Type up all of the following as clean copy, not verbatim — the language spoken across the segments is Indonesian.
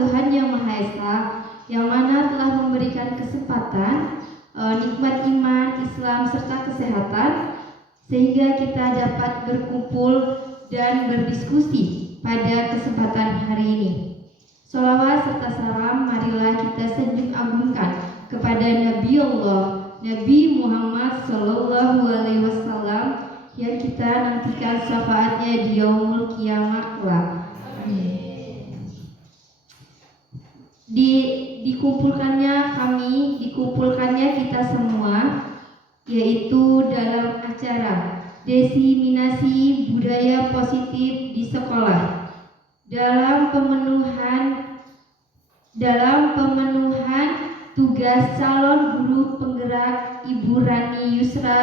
Tuhan Yang Maha Esa, yang mana telah memberikan kesempatan, nikmat iman, Islam, serta kesehatan, sehingga kita dapat berkumpul dan berdiskusi pada kesempatan hari ini. Sholawat serta salam marilah kita sanjung agungkan kepada Nabi Allah, Nabi Muhammad Sallallahu Alaihi Wasallam, yang kita nantikan syafaatnya di yaumul kiamat kelak. Dikumpulkannya kita semua, yaitu dalam acara diseminasi budaya positif di sekolah, dalam pemenuhan tugas calon guru penggerak Ibu Rani Yusra.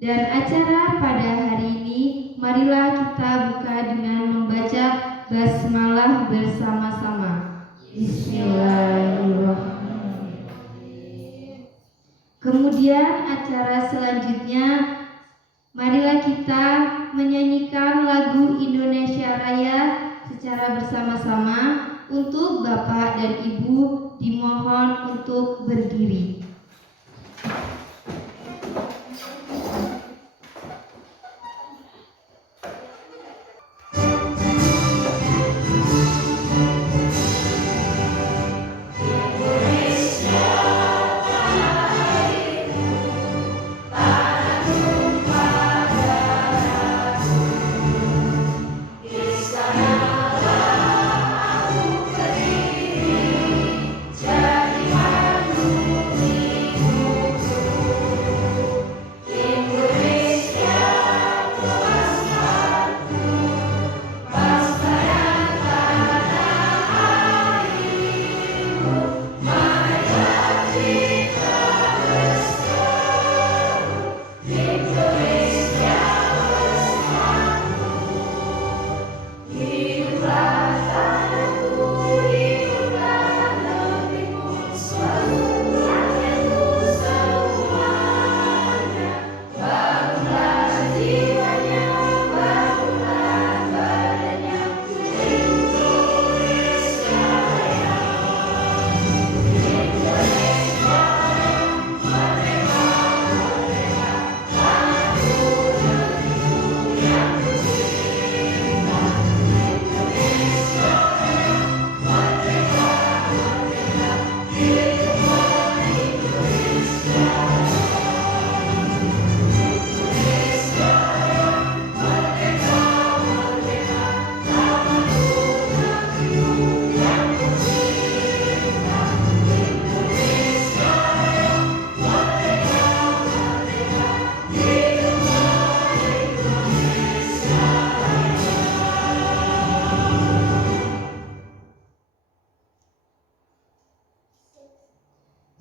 Dan acara pada hari ini, marilah kita buka dengan membaca basmalah bersama-sama. Bismillahirrahmanirrahim. Kemudian acara selanjutnya, marilah kita menyanyikan lagu Indonesia Raya secara bersama-sama. Untuk Bapak dan Ibu dimohon untuk berdiri.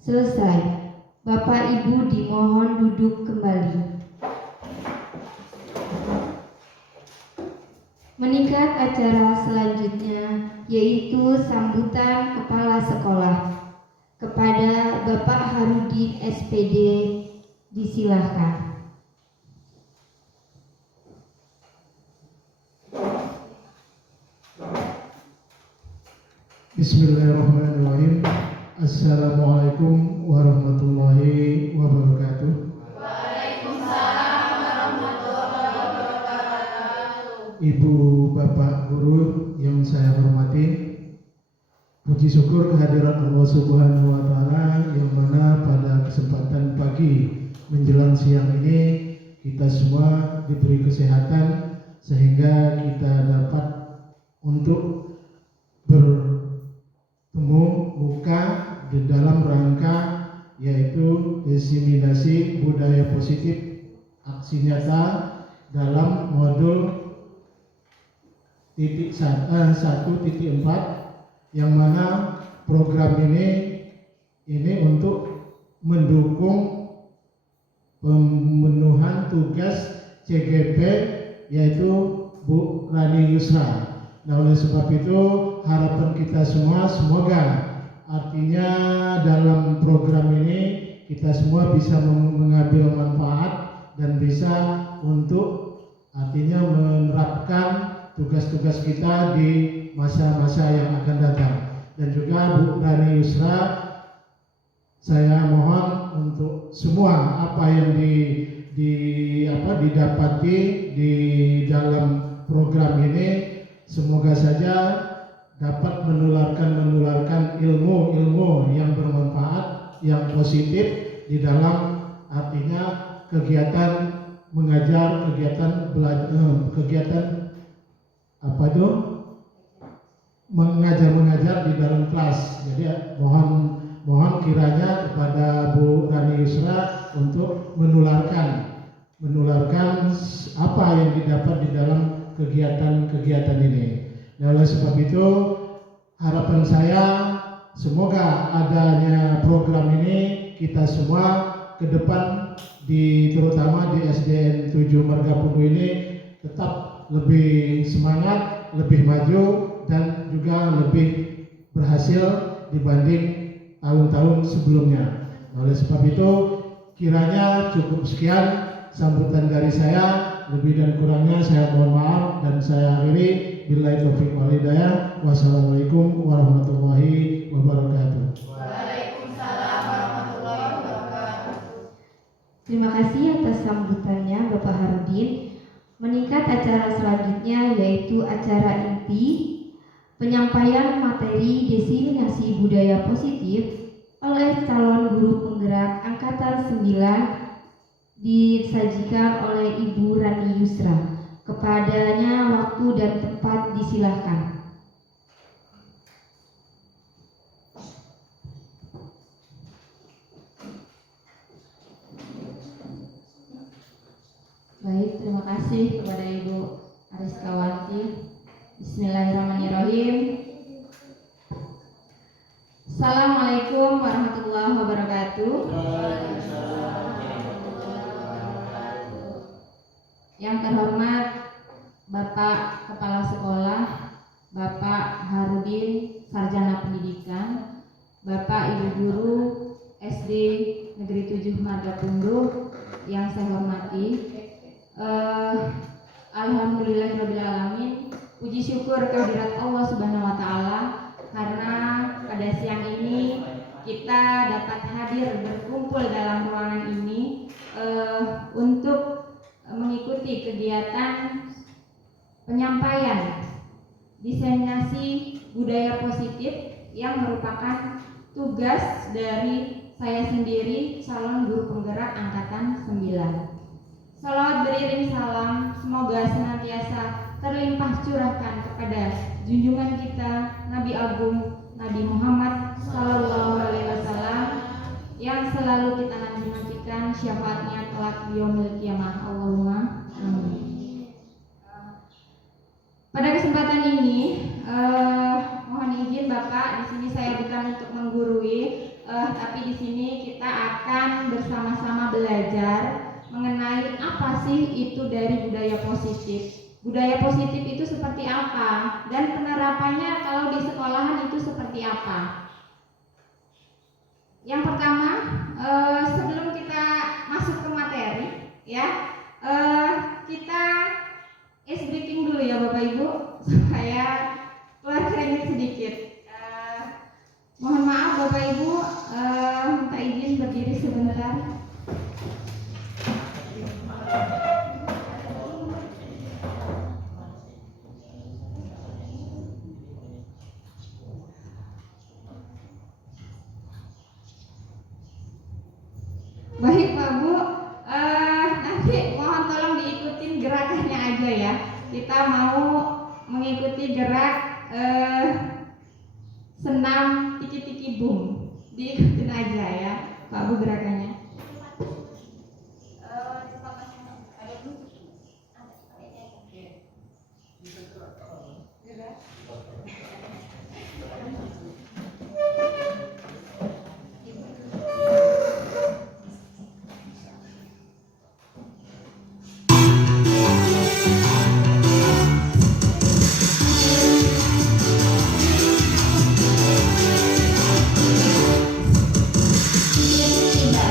Selesai. Bapak Ibu dimohon duduk kembali. Meningkat acara selanjutnya, yaitu sambutan kepala sekolah. Kepada Bapak Harudin SPD disilahkan. Bismillahirrahmanirrahim. Assalamualaikum warahmatullahi wabarakatuh. Waalaikumsalam warahmatullahi wabarakatuh. Ibu bapak guru yang saya hormati, puji syukur kehadirat Allah Subhanahu wa Ta'ala, yang mana pada kesempatan pagi menjelang siang ini kita semua diberi kesehatan sehingga kita dapat untuk bertemu muka di dalam rangka yaitu diseminasi budaya positif aksi nyata dalam modul 1.4, yang mana program ini untuk mendukung pemenuhan tugas CGP yaitu Bu Rani Yusra. Nah, oleh sebab itu harapan kita semua semoga artinya dalam program ini kita semua bisa mengambil manfaat dan bisa untuk artinya menerapkan tugas-tugas kita di masa-masa yang akan datang. Dan juga Bu Rani Yusra, saya mohon untuk semua apa yang didapati di dalam program ini, semoga saja dapat menularkan ilmu-ilmu yang bermanfaat, yang positif di dalam artinya kegiatan mengajar, kegiatan belajar, mengajar di dalam kelas. Jadi mohon kiranya kepada Bu Rani Yusra untuk menularkan apa yang didapat di dalam kegiatan ini. Nah, oleh sebab itu harapan saya semoga adanya program ini kita semua ke depan terutama di SDN 7 Margapundu ini tetap lebih semangat, lebih maju dan juga lebih berhasil dibanding tahun-tahun sebelumnya. Oleh sebab itu kiranya cukup sekian sambutan dari saya. Lebih dan kurangnya saya mohon maaf dan saya akhiri. Billahi taufiq wal hidayah. Wassalamualaikum warahmatullahi wabarakatuh. Waalaikumsalam warahmatullahi wabarakatuh. Terima kasih atas sambutannya Bapak Harudin. Meningkat acara selanjutnya yaitu acara inti penyampaian materi diseminasi budaya positif oleh calon guru penggerak angkatan 9 disajikan oleh Ibu Rani Yusra. Kepadanya waktu dan tempat disilahkan. Baik, terima kasih kepada Ibu Ariskawati. Bismillahirrahmanirrahim. Assalamualaikum warahmatullahi wabarakatuh. Yang terhormat Bapak Kepala Sekolah, Bapak Harudin Sarjana Pendidikan, Bapak Ibu Guru SD Negeri 7 Margapundu yang saya hormati, alhamdulillahirrahmanirrahim, puji syukur kehadirat Allah Subhanahu wa Ta'ala karena pada siang ini kita dapat hadir berkumpul dalam ruangan ini untuk mengikuti kegiatan penyampaian diseminasi budaya positif yang merupakan tugas dari saya sendiri, calon guru penggerak angkatan 9. Salawat beriring salam semoga senantiasa terlimpah curahkan kepada junjungan kita Nabi Agung Nabi Muhammad Sallallahu Alaihi Wasallam yang selalu kita nantikan syafaatnya kelak yaumil qiyamah. Allahumma amin. Pada kesempatan ini mohon izin Bapak, di sini saya bukan untuk menggurui, tapi di sini kita akan bersama-sama belajar mengenai apa sih itu dari budaya positif. Budaya positif itu seperti apa dan penerapannya kalau di sekolahan itu seperti apa. Yang pertama, sebelum kita masuk ke materi, ya, kita ice breaking dulu ya Bapak Ibu supaya keluar keringet sedikit. Mohon maaf Bapak Ibu, minta izin berdiri sebentar. Baik Pak Bu, nanti mohon tolong diikutin gerakannya aja ya. Kita mau mengikuti gerak senam tiki-tiki boom. Diikutin aja ya Pak Bu gerakannya. Cinta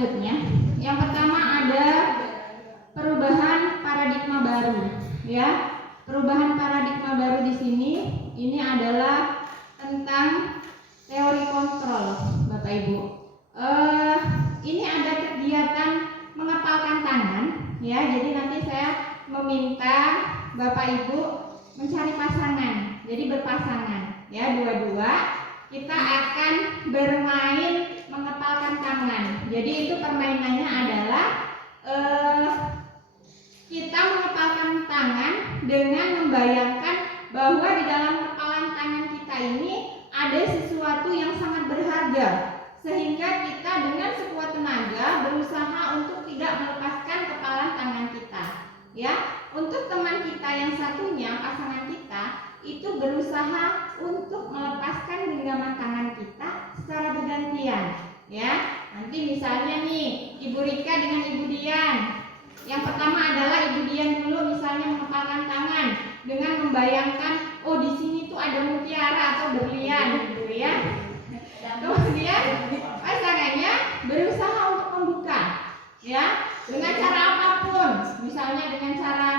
selanjutnya. Yang pertama ada perubahan paradigma baru, ya. Perubahan paradigma baru di sini ini adalah tentang teori kontrol, Bapak Ibu. Ini ada kegiatan mengepalkan tangan, ya. Jadi nanti saya meminta Bapak Ibu mencari pasangan. Jadi berpasangan, ya, dua-dua. Kita akan bermain mengepalkan tangan. Jadi itu permainannya adalah kita mengepalkan tangan dengan membayangkan bahwa di dalam kepalan tangan kita ini ada sesuatu yang sangat berharga, sehingga kita dengan sekuat tenaga berusaha untuk tidak melepaskan kepalan tangan kita, ya. Untuk teman kita yang satunya, pasangan kita, itu berusaha untuk melepaskan genggaman tangan kita secara bergantian, ya. Nanti misalnya nih Ibu Rika dengan Ibu Dian, yang pertama adalah Ibu Dian dulu misalnya mengepalkan tangan dengan membayangkan, oh di sini tuh ada mutiara atau berlian, gitu ya. Kemudian pasangannya berusaha untuk membuka, ya, dengan cara apapun, misalnya dengan cara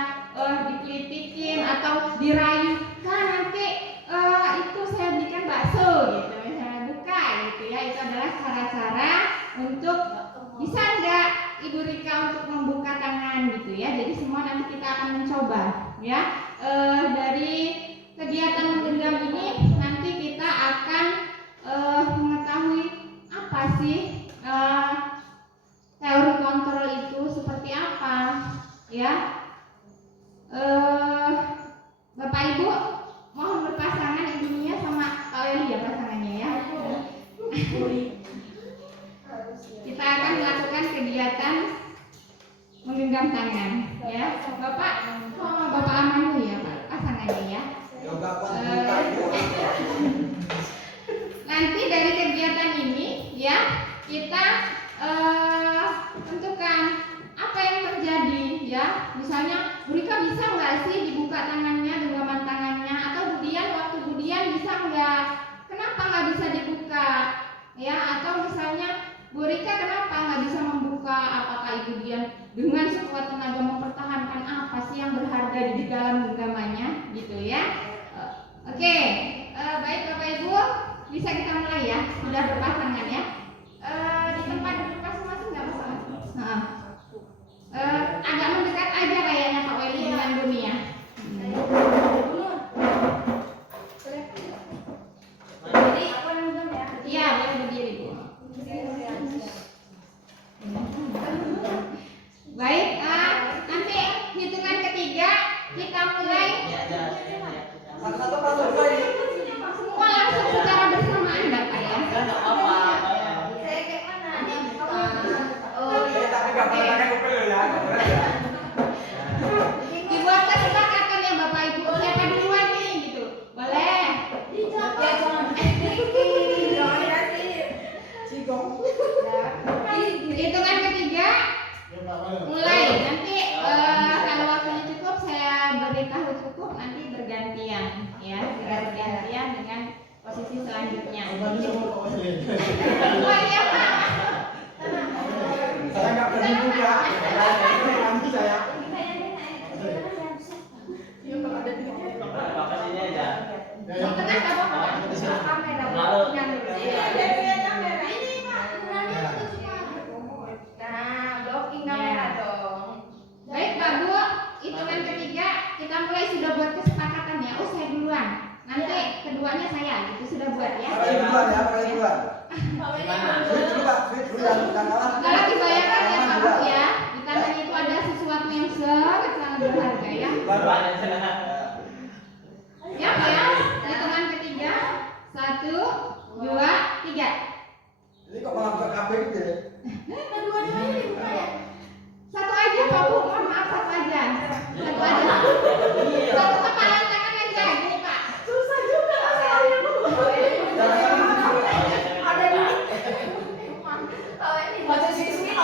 dikelitikin atau dirayu, kan nanti itu saya belikan bakso, gitu, misalnya buka, gitu ya. Itu adalah cara-cara untuk bisa enggak Ibu Rika untuk membuka tangan, gitu ya. Jadi semua nanti kita akan mencoba, ya. Dari kegiatan menggenggam ini nanti kita akan mengetahui apa sih teori kontrol itu seperti apa, ya. Bapak Ibu mohon berpasangan, ibunya sama Pak Weli ya pasangannya, ya. Kita akan melakukan kegiatan menggenggam tangan, ya. Bapak sama Bapak Aman ya Pak pasangannya, ya. Nanti dari kegiatan ini, ya, kita tentukan apa yang terjadi, ya. Misalnya Bu Rika bisa nggak sih dibuka tangannya, genggaman tangannya, atau waktu Budian bisa nggak? Kenapa nggak bisa dibuka, ya? Atau misalnya Bu Rika kenapa nggak bisa membuka? Apakah Ibu Dian dengan sekuat tenaga mempertahankan apa sih yang berharga di dalam genggamannya, gitu ya? Oke, baik Bapak Ibu, bisa kita mulai ya. Sudah berpasangan ya. Di tempat duduk masing-masing nggak masalah. Agak mendekat aja kayaknya Pak Weli dengan Bumi ya. Jadi iya, boleh berdiri Bu. Baik, nanti hitungan ketiga kita mulai. Semua langsung secara bersamaan Bapak ya. Dibuat kesepakatan ya Bapak Ibu, siapa duluan nih gitu. Boleh. Hitungan ketiga mulai. Nanti kalau waktunya cukup saya beritahu cukup, nanti bergantian ya, bergantian dengan posisi selanjutnya. Oh iya Pak. Saya nggak berani buka. Nanti saya. Yang tengah nggak apa-apa. Kamera. Ini Pak, ukurannya itu semua. Nah, blocking kamera dong. Baik Pak Bu, hitungan ketiga kita mulai. Sudah buat kesepakatan ya. Oh saya duluan. Nanti keduanya saya, gitu sudah buat ya. Pakai duluan. Kalau dibayangkan ya Pak Bu ya, di tangan itu ada sesuatu yang sangat berharga ya. Ya Pak ya, hitungan ketiga, 1, 2, 3. Ini kok malah buka KB gitu ya? Dua-duanya dibuka ya? Satu aja Pak Bu, mohon maaf satu aja. Satu aja. Satu kepalan tangan aja, gini Pak. Susah juga soalnya Bu. Ada duit. Baca siswi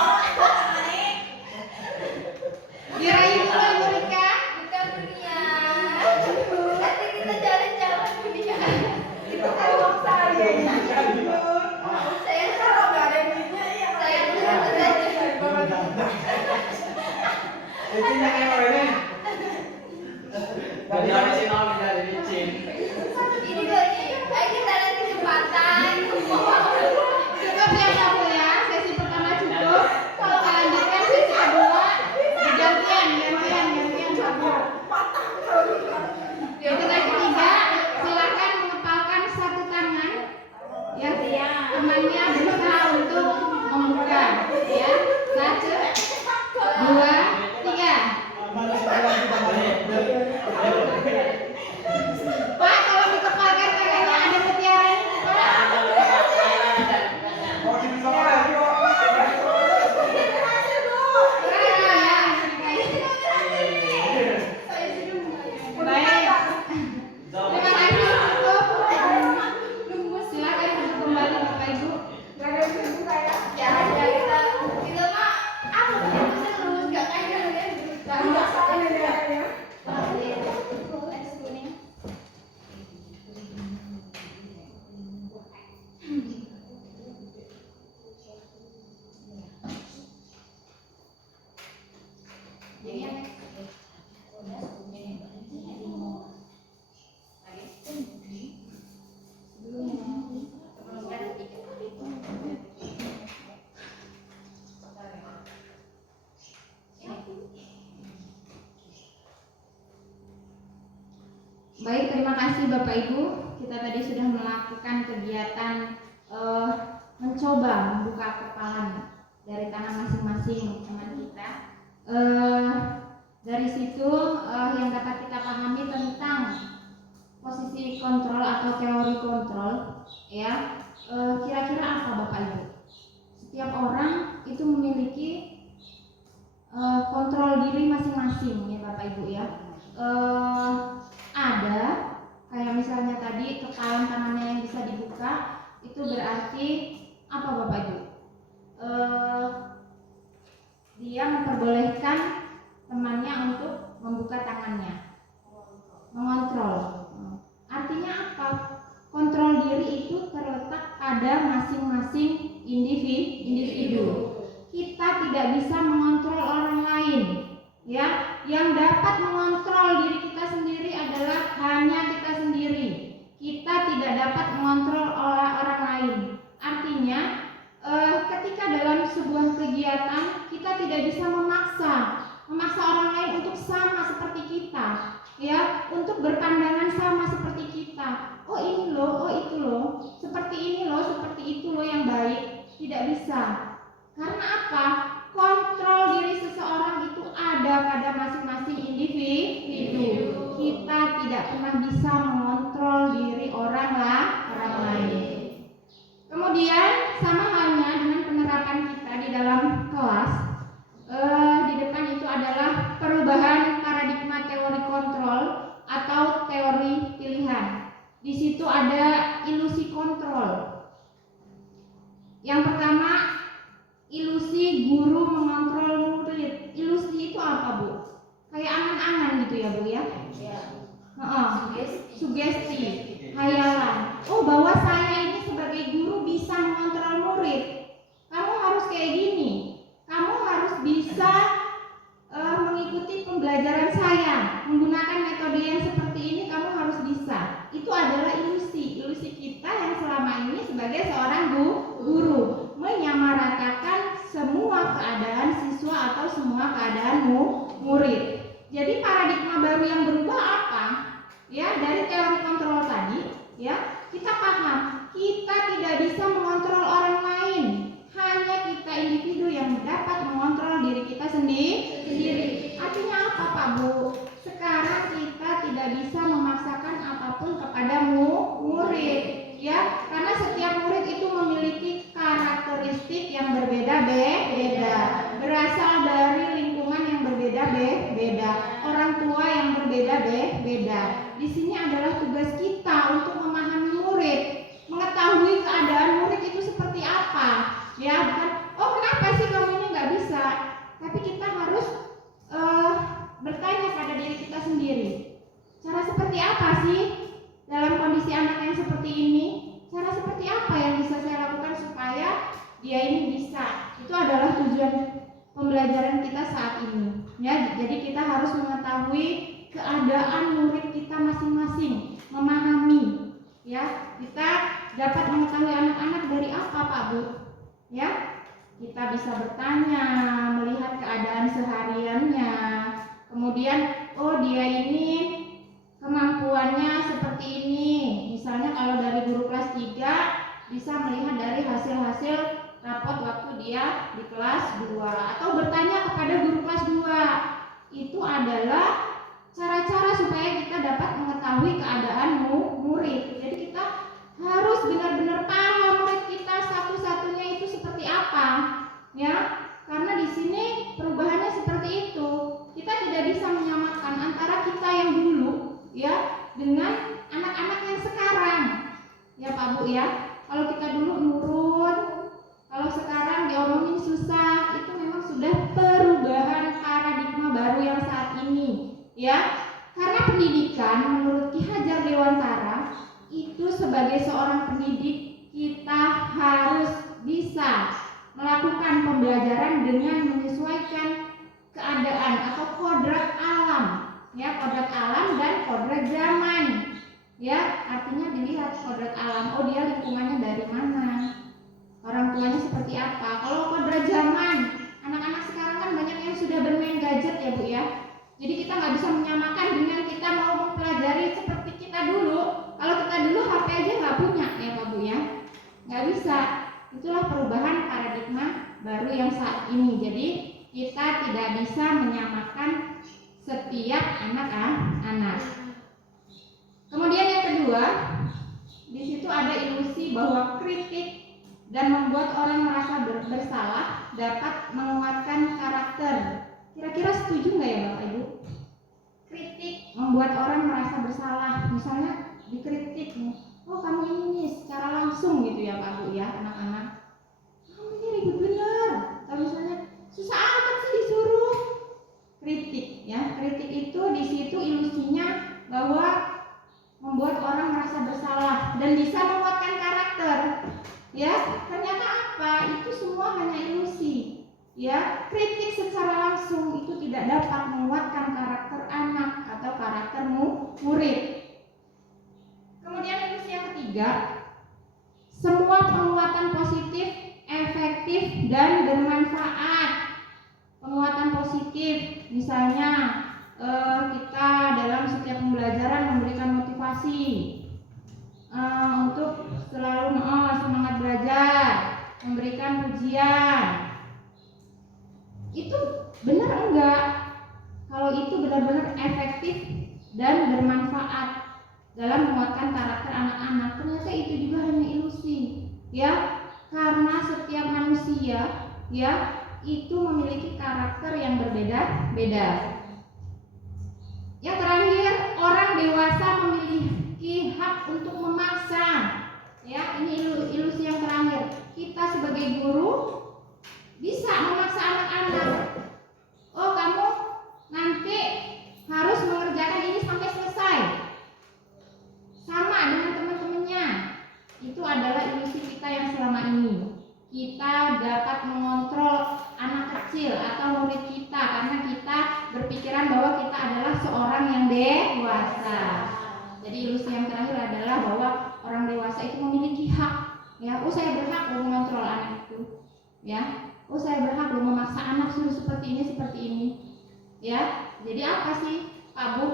dirayu dulu Ibu Rika. Bukan dunia. Nanti kita jalan-jalan dunia. Itu kan uang saya. Saya kalau nggak ada duitnya ya. Saya Ya, temannya berusaha untuk membuka. Ya, 1, 2, 3. Pak, kalau dikepalkan tangannya ada mutiaranya, Pak. Mau dibuka lagi kok. Baik. Terima kasih cukup. Silakan duduk kembali Bapak Ibu. Gak ada yang bisa buka ya? Ya, kita mah apa sih terus gak kayak Enggak salah ya. Baik, terima kasih Bapak Ibu. Kita tadi sudah melakukan kegiatan mencoba membuka kepalan dari tangan masing-masing teman kita. Dari situ yang dapat kita pahami tentang posisi kontrol atau teori kontrol, ya. Kira-kira apa Bapak Ibu? Setiap orang itu memiliki kontrol diri masing-masing, ya Bapak Ibu ya. Ada kayak misalnya tadi kepalan tangannya yang bisa dibuka, itu berarti apa Bapak Ibu? Dia memperbolehkan temannya untuk membuka tangannya, mengontrol. Artinya apa? Kontrol diri itu terletak pada masing-masing individu. Kita tidak bisa mengontrol orang lain, ya. Yang dapat mengontrol diri kita sendiri adalah hanya kita sendiri. Kita tidak dapat mengontrol orang lain. Artinya, ketika dalam sebuah kegiatan kita tidak bisa memaksa orang lain untuk sama seperti kita, ya, untuk berpandangan sama seperti kita. Oh ini loh, oh itu loh, seperti ini loh, seperti itu loh yang baik. Tidak bisa. Karena apa? Kontrol diri seseorang itu ada pada masing-masing individu. Kita tidak pernah bisa mengontrol diri orang lain. Kemudian sama halnya dengan penerapan kita di dalam kelas. Di depan itu adalah perubahan paradigma teori kontrol atau teori pilihan. Di situ ada ilusi kontrol. Yang pertama, ilusi guru mengontrol murid. Ilusi itu apa, Bu? Kayak angan-angan gitu ya, Bu ya? Sugesti, hayalan. Oh, bahwa saya ini sebagai guru bisa mengontrol murid. Kamu harus kayak gini. Kamu harus bisa mengikuti pembelajaran saya. Menggunakan metode yang seperti ini kamu harus bisa. Itu adalah ilusi kita yang selama ini sebagai seorang guru menyamaratakan semua keadaan siswa atau semua keadaan murid. Jadi paradigma baru yang berubah apa? Ya, dari teori kontrol tadi, ya, kita paham kita tidak bisa mengontrol orang lain. Hanya kita individu yang dapat mengontrol diri kita sendiri. Artinya apa, Pak Bu? Sekarang kita tidak bisa memaksakan apapun kepada murid, ya, karena setiap murid itu memiliki karakteristik yang berbeda-beda, berasal dari lingkungan yang berbeda-beda, orang tua yang berbeda-beda. Di sini adalah tugas kita untuk memahami murid, mengetahui keadaan murid itu seperti apa, ya, bukan oh kenapa sih kamu ini nggak bisa, tapi kita harus bertanya pada diri kita sendiri, cara seperti apa sih dalam kondisi anak yang seperti ini, cara seperti apa yang bisa saya lakukan supaya dia ini bisa. Itu adalah tujuan pembelajaran kita saat ini, ya. Jadi kita harus mengetahui keadaan murid kita masing-masing, memahami, ya. Kita dapat mengetahui anak-anak dari apa, Pak Bu? Ya, kita bisa bertanya, melihat keadaan sehariannya. Kemudian, oh dia ini kemampuannya seperti ini. Misalnya kalau dari guru kelas 3 bisa melihat dari hasil-hasil rapot waktu dia di kelas 2 atau bertanya kepada guru kelas 2. Itu adalah cara-cara supaya kita dapat mengetahui keadaan murid. Jadi kita harus benar-benar paham murid kita satu-satunya itu seperti apa, ya. Karena di sini perubahannya seperti itu. Kita tidak bisa menyamakan antara kita yang dulu, ya, dengan anak-anak yang sekarang. Ya Pak Bu ya. Kalau kita dulu nurut, kalau sekarang diomongin susah, itu memang sudah perubahan paradigma baru yang saat ini, ya. Karena pendidikan menurut Ki Hajar Dewantara itu sebagai seorang pendidik kita harus bisa melakukan pembelajaran dengan menyesuaikan keadaan atau kodrat alam, ya, kodrat alam dan kodrat zaman, ya. Artinya dilihat kodrat alam, oh dia lingkungannya dari mana, orang tuanya seperti apa. Kalau kodrat zaman, anak-anak sekarang kan banyak yang sudah bermain gadget ya Bu ya. Jadi kita nggak bisa menyamakan dengan kita mau mempelajari seperti kita dulu. Kalau kita dulu HP aja nggak punya ya Pak Bu ya, nggak bisa. Itulah perubahan paradigma baru yang saat ini. Jadi kita tidak bisa menyamakan setiap anak-anak. Kemudian yang kedua, di situ ada ilusi bahwa kritik dan membuat orang merasa bersalah dapat menguatkan karakter. Kira-kira setuju nggak ya Bapak Ibu? Kritik membuat orang merasa bersalah. Misalnya dikritik nih, oh kamu ini nih secara langsung gitu ya Pak Bu ya, anak-anak. Kamu ini ribet bener. Atau misalnya susah amat sih disuruh. Kritik ya, kritik itu di situ ilusinya bahwa membuat orang merasa bersalah dan bisa menguatkan karakter. Ya, ternyata apa? Itu semua hanya ilusi. Ya, kritik secara langsung itu tidak dapat menguatkan karakter anak atau karakter murid. Kemudian ilusi yang ketiga, semua penguatan positif, efektif dan bermanfaat. Penguatan positif, misalnya kita dalam setiap pembelajaran memberikan motivasi untuk selalu semangat belajar, memberikan pujian. Itu benar enggak? Kalau itu benar-benar efektif dan bermanfaat dalam menguatkan karakter anak-anak, ternyata itu juga hanya ilusi, ya. Karena setiap manusia, ya, itu memiliki karakter yang berbeda-beda. Yang terakhir, orang dewasa memiliki hak untuk memaksa. Ya, ini ilusi yang terakhir. Kita sebagai guru bisa memaksa anak-anak. Oh, kamu nanti harus mengerjakan ini sampai selesai. Sama dengan teman-temannya. Itu adalah ilusi kita yang selama ini. Kita dapat mengontrol anak kecil atau murid kita karena kita berpikiran bahwa kita adalah seorang yang dewasa. Jadi ilusi yang terakhir adalah bahwa orang dewasa itu memiliki hak. Ya, oh saya berhak loh mengontrol anak itu. Ya, oh saya berhak loh memaksa anak suruh seperti ini. Ya, jadi apa sih Pak Bu?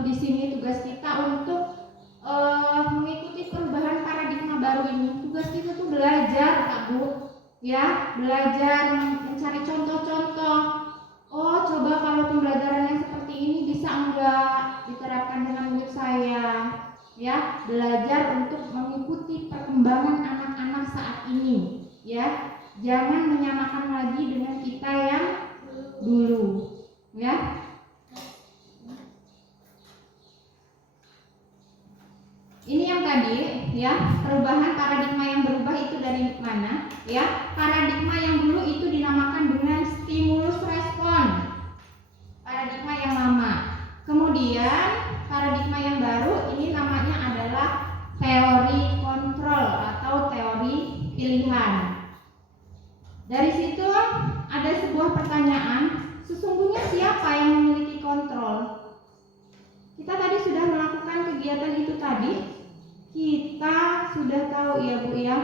Di sini tugas kita untuk mengikuti perubahan paradigma baru ini. Tugas kita tuh belajar Pak Bu, ya, belajar mencari contoh-contoh. Oh, coba kalau pembelajarannya seperti ini bisa enggak diterapkan dengan murid saya, ya. Belajar untuk mengikuti perkembangan anak-anak saat ini, ya. Jangan menyamakan lagi dengan kita yang dulu, ya. Ini yang tadi, ya, perubahan paradigma yang berubah itu dari mana? Ya, paradigma yang dulu itu dinamakan dengan stimulus respon. Paradigma yang lama. Kemudian paradigma yang baru ini namanya adalah teori kontrol atau teori pilihan. Dari situ ada sebuah pertanyaan, sesungguhnya siapa yang memiliki kontrol? Kita tadi sudah melakukan kegiatan itu tadi. Kita sudah tahu ya Bu ya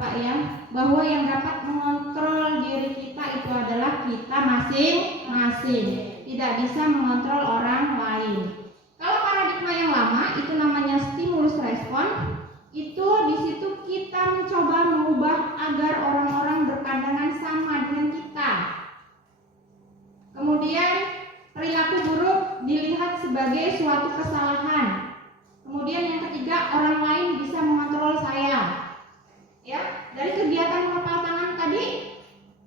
Pak ya, bahwa yang dapat mengontrol diri kita itu adalah kita masing-masing. Tidak bisa mengontrol orang lain. Kalau paradigma yang lama itu namanya stimulus respon, itu di situ kita mencoba mengubah agar orang-orang berpandangan sama dengan kita. Kemudian perilaku buruk dilihat sebagai suatu kesalahan. Kemudian yang ketiga, orang lain bisa mengontrol saya. Ya, dari kegiatan mengepal tangan tadi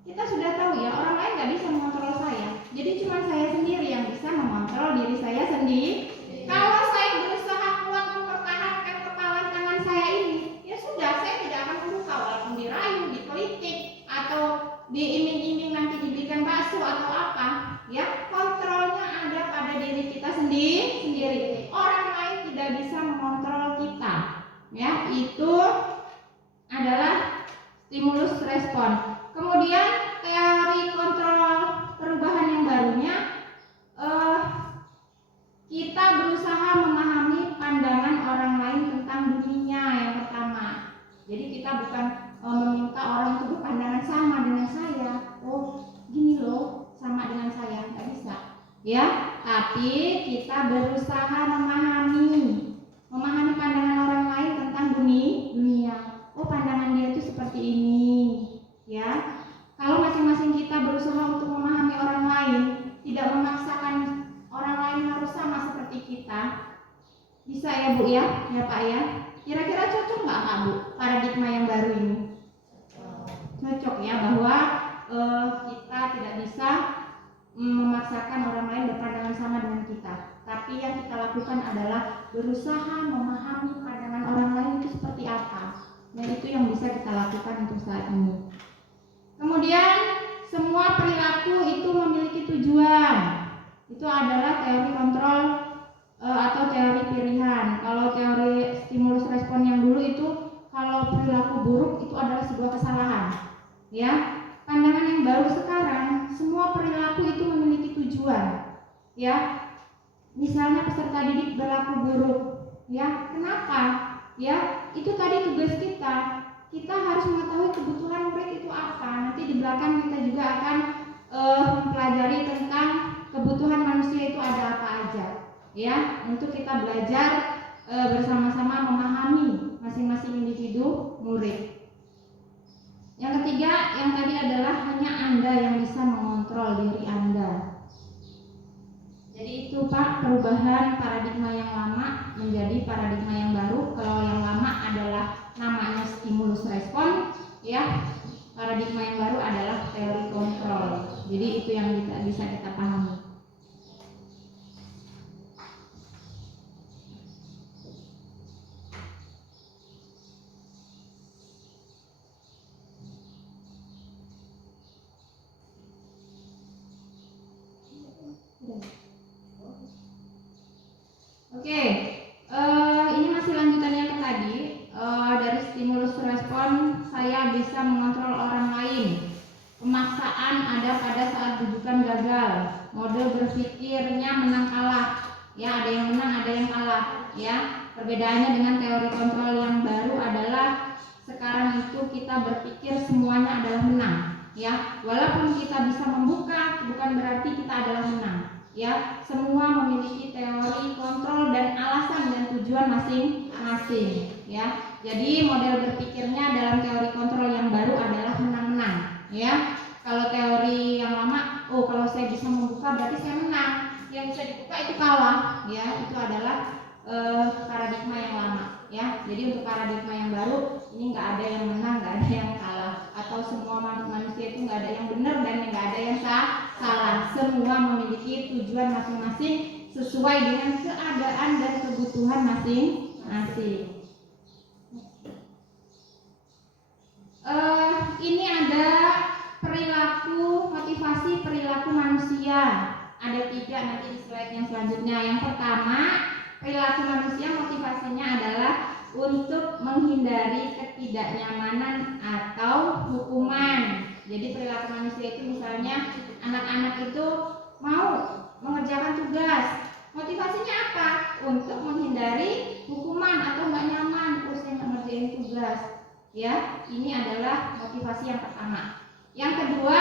kita sudah tahu ya, orang lain nggak bisa mengontrol saya. Jadi cuma saya sendiri yang bisa mengontrol diri saya sendiri. Kalau saya berusaha kuat mempertahankan kepalan tangan saya ini, ya sudah, saya tidak akan membuka walaupun dirayu, dikritik, atau diiming-iming nanti diberikan bakso atau apa. Ya, kontrolnya ada pada diri kita sendiri. Orang lain tidak bisa mengontrol kita. Ya, itu adalah stimulus respon. Kemudian teori kontrol perubahan yang barunya, kita berusaha memahami pandangan orang lain tentang dunia yang pertama. Jadi kita bukan meminta orang untuk berpandangan sama dengan saya. Oh, gini loh, sama dengan saya, nggak bisa. Ya, tapi kita berusaha memahami pandangan orang lain tentang dunia. Oh, pandangan dia itu seperti ini. Ya, kalau masing-masing kita berusaha untuk memahami orang lain, tidak memaksakan orang lain harus sama seperti kita, bisa ya Bu ya, ya Pak ya. Kira-kira cocok nggak Pak Bu paradigma yang baru ini? Cocok ya, bahwa kita tidak bisa memaksakan orang lain berpandangan sama dengan kita. Tapi yang kita lakukan adalah berusaha memahami pandangan orang lain itu seperti apa. Dan itu yang bisa kita lakukan untuk saat ini. Kemudian semua perilaku itu memiliki tujuan. Itu adalah teori kontrol atau teori pilihan. Kalau teori stimulus respon yang dulu itu, kalau perilaku buruk itu adalah sebuah kesalahan. Ya, pandangan yang baru sekarang, semua perilaku itu memiliki tujuan. Ya, misalnya peserta didik berlaku buruk. Ya, kenapa? Ya, itu tadi tugas kita. Kita harus mengetahui kebutuhan murid itu apa. Nanti di belakang kita juga akan mempelajari tentang kebutuhan manusia itu ada apa aja. Ya, untuk kita belajar bersama-sama memahami masing-masing individu murid. Yang ketiga, yang tadi adalah hanya Anda yang bisa mengontrol diri Anda. Jadi itu Pak, perubahan paradigma yang lama menjadi paradigma yang baru. Kalau yang lama adalah namanya stimulus respon, ya. Paradigma yang baru adalah teori kontrol. Jadi itu yang bisa kita pahami. Oke, ini masih lanjutan yang tadi. Dari stimulus respon saya bisa mengontrol orang lain. Pemaksaan ada pada saat rujukan gagal. Mode berpikirnya menang kalah. Ya, ada yang menang, ada yang kalah. Ya, perbedaannya dengan teori kontrol yang baru adalah sekarang itu kita berpikir semuanya adalah menang. Ya, walaupun kita bisa membuka, bukan berarti kita adalah menang. Ya, semua memiliki teori kontrol dan alasan dan tujuan masing-masing. Ya, jadi model berpikirnya dalam teori kontrol yang baru adalah menang-menang. Ya, kalau teori yang lama, oh kalau saya bisa membuka berarti saya menang. Yang bisa dibuka itu kalah. Ya, itu adalah paradigma yang lama. Ya, jadi untuk paradigma yang baru ini nggak ada yang menang, nggak ada yang kalah. Atau semua manusia itu nggak ada yang benar dan nggak ada yang salah. Semua memiliki tujuan masing-masing sesuai dengan keadaan dan kebutuhan masing-masing. Ini ada perilaku, motivasi perilaku manusia. Ada 3 nanti di slide yang selanjutnya. Yang pertama, perilaku manusia motivasinya adalah untuk menghindari ketidaknyamanan atau hukuman. Jadi perilaku manusia itu misalnya anak-anak itu mau mengerjakan tugas. Motivasinya apa? Untuk menghindari hukuman atau nggak nyaman terus nggak ngerjain tugas. Ya, ini adalah motivasi yang pertama. Yang kedua,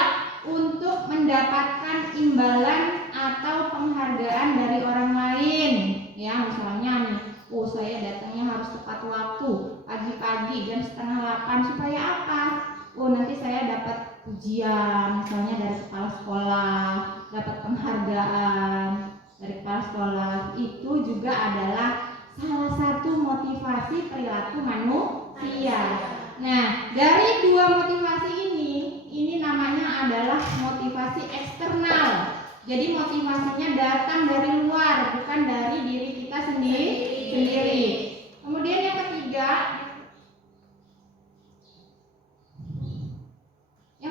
untuk mendapatkan imbalan atau penghargaan dari orang lain. Ya, misalnya nih, Oh, saya datangnya harus tepat waktu, pagi-pagi jam 7:30 supaya apa? Oh, nanti saya dapat pujian, misalnya dari kepala sekolah, dapat penghargaan dari kepala sekolah. Itu juga adalah salah satu motivasi perilaku manusia. Nah, dari dua motivasi ini namanya adalah motivasi eksternal. Jadi motivasinya datang dari luar, bukan dari diri kita sendiri. Kemudian yang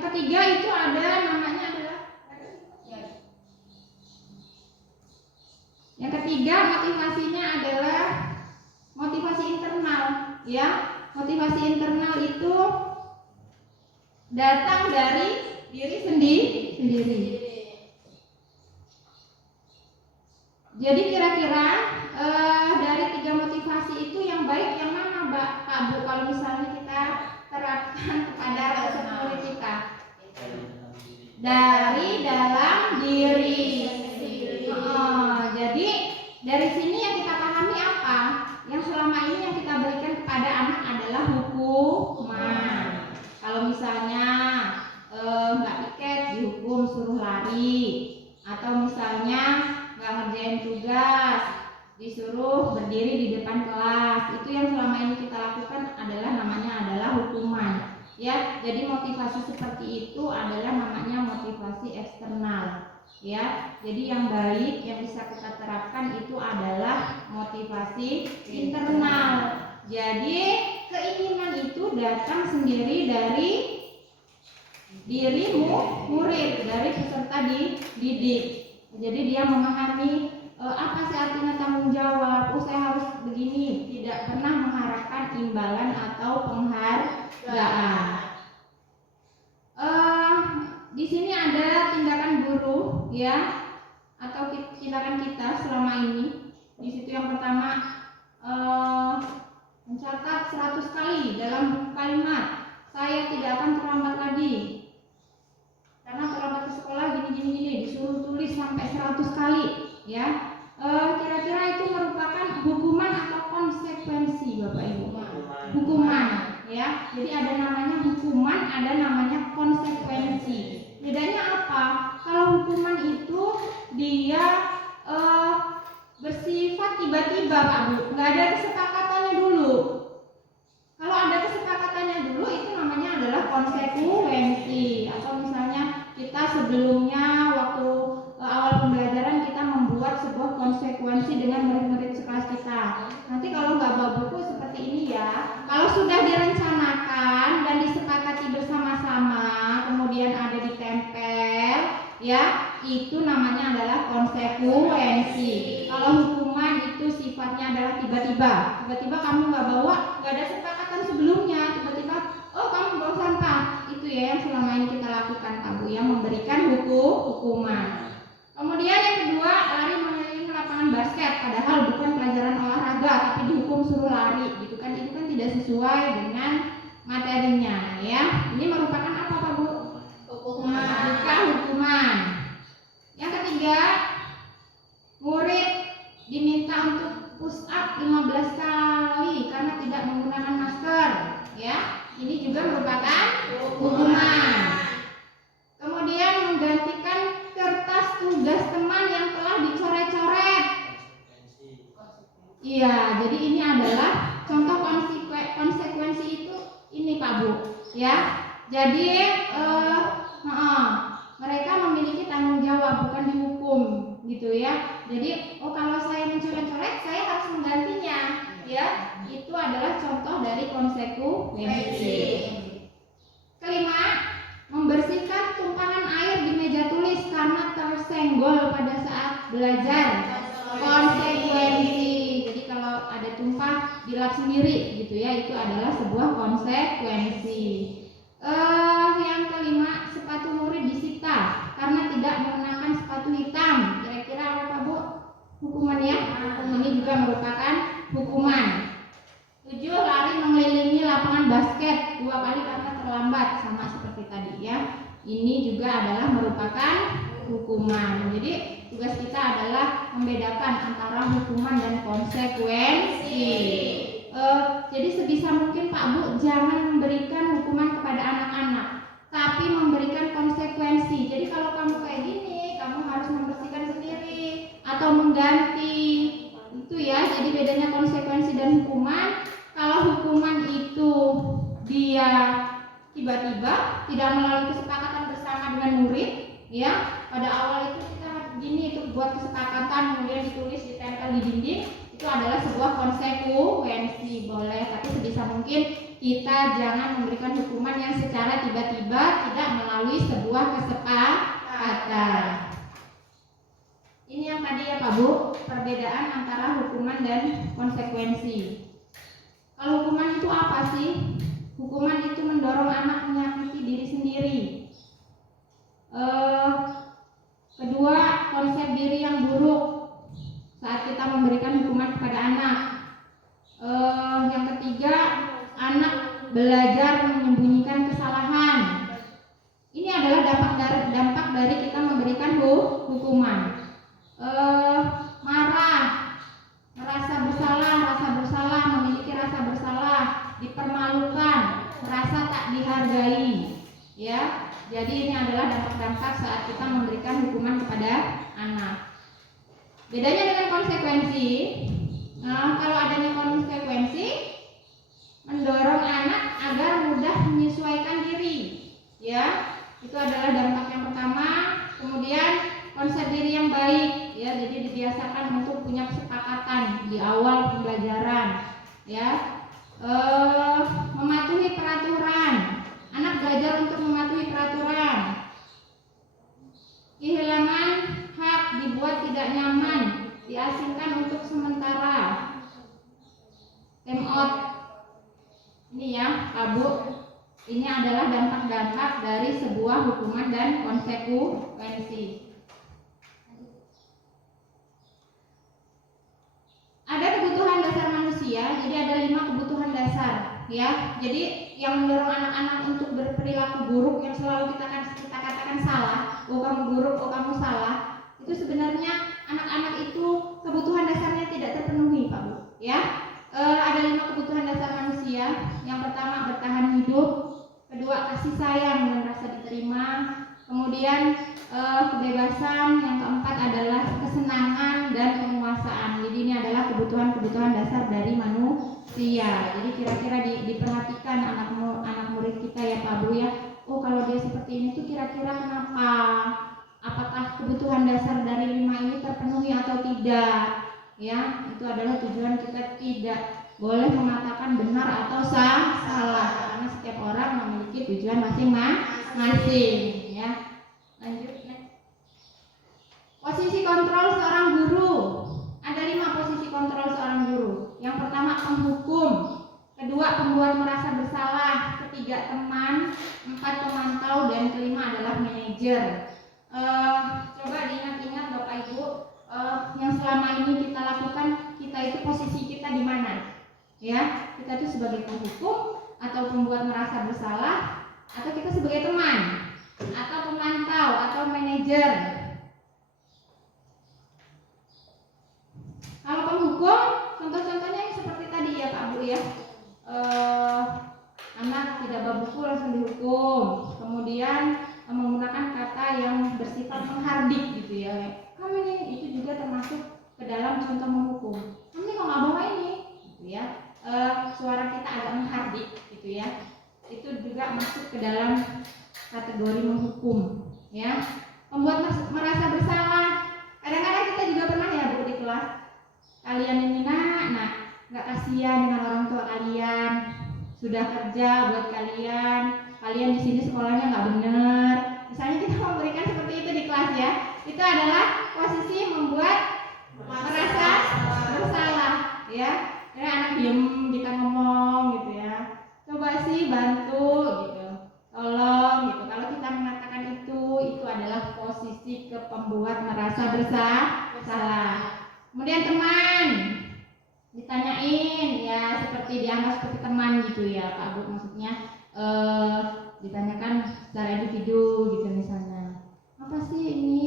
ketiga itu ada namanya adalah yang ketiga motivasinya adalah motivasi internal, ya. Motivasi internal itu datang dari diri sendiri. Jadi kira-kira dari tiga motivasi itu yang baik yang mana, Pak Bu, kalau misalnya kita terapkan kepada murid kita? Dari dalam diri. Jadi dari sini yang kita pahami apa? Yang selama ini yang kita berikan kepada anak adalah hukuman. Kalau misalnya nggak piket dihukum suruh lari, atau misalnya nggak ngerjain tugas disuruh berdiri di depan kelas, itu yang selama ini kita lakukan namanya adalah hukuman, ya. Jadi motivasi seperti itu adalah namanya motivasi eksternal, ya. Jadi yang baik yang bisa kita terapkan itu adalah motivasi internal. Jadi keinginan itu datang sendiri dari dirimu murid, dari peserta didik. Jadi dia memahami apa sih artinya tanggung jawab. Oh, saya harus begini, tidak pernah mengharapkan imbalan atau penghargaan. Di sini ada tindakan guru, ya, atau tindakan kita selama ini. Di situ yang pertama mencatat 100 kali dalam kalimat, saya tidak akan terlambat lagi. Karena terlambat ke sekolah gini, disuruh tulis sampai 100 kali, ya. Kira-kira itu merupakan hukuman atau konsekuensi, Bapak Ibu? Hukuman, ya. Jadi ada namanya hukuman, ada namanya konsekuensi. Bedanya apa? Kalau hukuman itu dia bersifat tiba-tiba, Pak Bu, nggak ada kesepakatannya dulu. Kalau ada kesepakatannya dulu, itu namanya adalah konsekuensi. Atau misalnya kita sebelumnya waktu awal pembelajaran kita membuat sebuah konsekuensi dengan murid-murid sekelas kita. Nanti kalau nggak bawa buku seperti ini, ya. Kalau sudah direncanakan dan disepakati bersama-sama, kemudian ada ditempel, ya, itu namanya adalah konsekuensi. Kalau hukuman itu sifatnya adalah tiba-tiba kamu nggak bawa, nggak ada sepakatan sebelumnya, tiba-tiba oh kamu bawa sampah. Itu ya yang selama ini kita lakukan, Pak Bu, yang memberikan hukuman. Kemudian yang kedua, lari mengelilingi lapangan basket, padahal bukan pelajaran olahraga tapi dihukum suruh lari, gitu kan. Itu kan tidak sesuai dengan materinya, ya. Ini merupakan apa, Pak Bu? Hukuman. Yang ketiga, murid diminta untuk push up 15 kali karena tidak menggunakan masker, ya. Ini juga merupakan hukuman. Kemudian menggantikan kertas tugas teman yang telah dicoret-coret. Iya, jadi ini adalah contoh konsekuensi itu ini, Pak Bu, ya. Jadi mereka memiliki tanggung jawab, bukan dihukum, gitu ya. Jadi kalau saya mencoret-coret, saya harus menggantinya, ya. Itu adalah contoh dari konsekuensi. Kelima, membersihkan tumpahan air di meja tulis karena tersenggol pada saat belajar. Konsekuensi. Jadi kalau ada tumpah dilap sendiri, gitu ya. Itu adalah sebuah konsekuensi. Yang kelima, sepatu murid disita karena tidak mengenakan sepatu hitam. Kira-kira apa, Pak Bu? Hukuman, ya. Ini juga merupakan hukuman. 7, lari mengelilingi lapangan basket 2 kali karena terlambat, sama seperti tadi, ya. Ini juga adalah merupakan hukuman. Jadi tugas kita adalah membedakan antara hukuman dan konsekuensi. Jadi sebisa mungkin Pak Bu jangan memberikan hukuman kepada anak-anak, tapi memberikan konsekuensi. Jadi kalau kamu kayak gini, kamu harus membersihkan sendiri atau mengganti. Itu ya, jadi bedanya konsekuensi dan hukuman. Kalau hukuman itu dia tiba-tiba tidak melalui kesepakatan bersama dengan murid, ya. Pada awal itu kita begini, itu buat kesepakatan, kemudian ditulis, ditempel di dinding. Itu adalah sebuah konsekuensi, boleh, tapi sebisa mungkin kita jangan memberikan hukuman yang secara tiba-tiba tidak melalui sebuah kesepakatan. Ini yang tadi ya Pak Bu, perbedaan antara hukuman dan konsekuensi. Kalau hukuman itu apa sih? Hukuman itu mendorong anak menyakiti diri sendiri. Kedua, konsep diri yang buruk saat kita memberikan hukuman kepada anak. Yang ketiga, anak belajar menyembunyikan kesalahan. Ini adalah dampak dari kita memberikan hukuman. Marah, merasa bersalah, memiliki rasa bersalah, dipermalukan, merasa tak dihargai. Ya, jadi ini adalah dampak-dampak saat kita memberikan hukuman kepada anak. Bedanya dengan konsekuensi, kalau adanya konsekuensi mendorong anak agar mudah menyesuaikan diri, ya, itu adalah dampak yang pertama. Kemudian konsep diri yang baik, ya, jadi dibiasakan untuk punya kesepakatan di awal pembelajaran, ya, mematuhi peraturan, anak belajar untuk mematuhi peraturan. Kehilangan hak, dibuat tidak nyaman, diasingkan untuk sementara. Time out. Ini ya, Pak Bu. Ini adalah dampak-dampak dari sebuah hukuman dan konsekuensi. Ada kebutuhan dasar manusia, jadi ada 5 kebutuhan dasar, ya. Jadi yang mendorong anak-anak untuk berperilaku buruk yang selalu kita katakan salah, oh kamu buruk, oh kamu salah, itu sebenarnya anak-anak itu kebutuhan dasarnya tidak terpenuhi, Pak Bu, ya. Ada 5 kebutuhan dasar manusia. Yang pertama bertahan hidup, kedua kasih sayang dan rasa diterima, kemudian kebebasan, yang keempat adalah kesenangan dan penguasaan. Jadi ini adalah kebutuhan-kebutuhan dasar dari manusia. Jadi kira-kira diperhatikan anak murid kita ya Pak Bu ya. Oh kalau dia seperti ini tuh kira-kira kenapa? Apakah kebutuhan dasar dari 5 ini terpenuhi atau tidak? Ya, itu adalah tujuan kita tidak boleh mengatakan benar atau salah karena setiap orang memiliki tujuan masing-masing, ya. Lanjut ya. Posisi kontrol seorang guru. Ada 5 posisi kontrol seorang guru. Yang pertama penghukum, kedua pembuat merasa bersalah, ketiga teman, 4 pemantau, dan kelima adalah manajer. Coba diingat-ingat Bapak Ibu, yang selama ini kita lakukan, kita itu posisi kita di mana? Ya, kita itu sebagai penghukum atau pembuat merasa bersalah, atau kita sebagai teman, atau pemantau, atau manajer. Kalau penghukum, contoh-contohnya yang seperti tadi ya Pak Bu ya. Anak tidak bawa buku langsung dihukum. Kemudian menggunakan kata yang bersifat menghardik gitu ya. Kamu ini itu juga termasuk ke dalam contoh menghukum. Kamu ini kok nggak bawa ini, gitu ya. Suara kita agak menghardik gitu ya. Itu juga masuk ke dalam kategori menghukum, ya. Membuat merasa bersalah. Kadang-kadang kita juga pernah ya Bu di kelas. Kalian ini nggak kasihan dengan orang tua kalian. Sudah kerja buat kalian di sini sekolahnya nggak bener. Misalnya kita memberikan seperti itu di kelas ya. Itu adalah posisi membuat merasa bersalah, ya. Karena anak diem kita ngomong gitu ya. Coba sih bantu gitu, tolong gitu. Kalau kita mengatakan itu adalah posisi ke pembuat merasa bersalah. Kemudian teman, ditanyain ya seperti dianggap seperti teman gitu ya Pak Bu, maksudnya ditanyakan secara individu gitu misalnya, apa sih ini?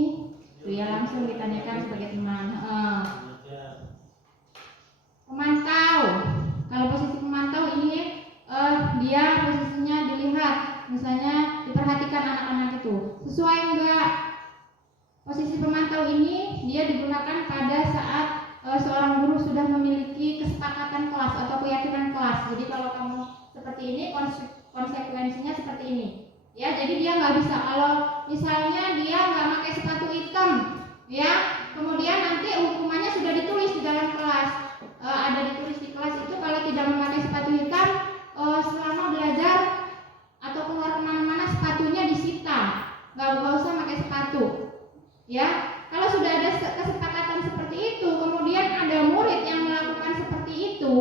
Tuh ya langsung ditanyakan sebagai teman. itu. Sesuai enggak? Posisi pemantau ini dia digunakan pada saat seorang guru sudah memiliki kesepakatan kelas atau keyakinan kelas. Jadi kalau kamu seperti ini, konsekuensinya seperti ini. Ya, jadi dia nggak bisa kalau misalnya dia nggak pakai sepatu hitam, ya, kemudian nanti hukumannya sudah ditulis di dalam kelas. Ada ditulis di kelas itu kalau tidak memakai sepatu hitam selama belajar atau keluar kemana-mana sepatunya disita, nggak usah pakai sepatu. Ya, kalau sudah ada kesepakatan seperti itu, kemudian ada murid yang melakukan seperti itu,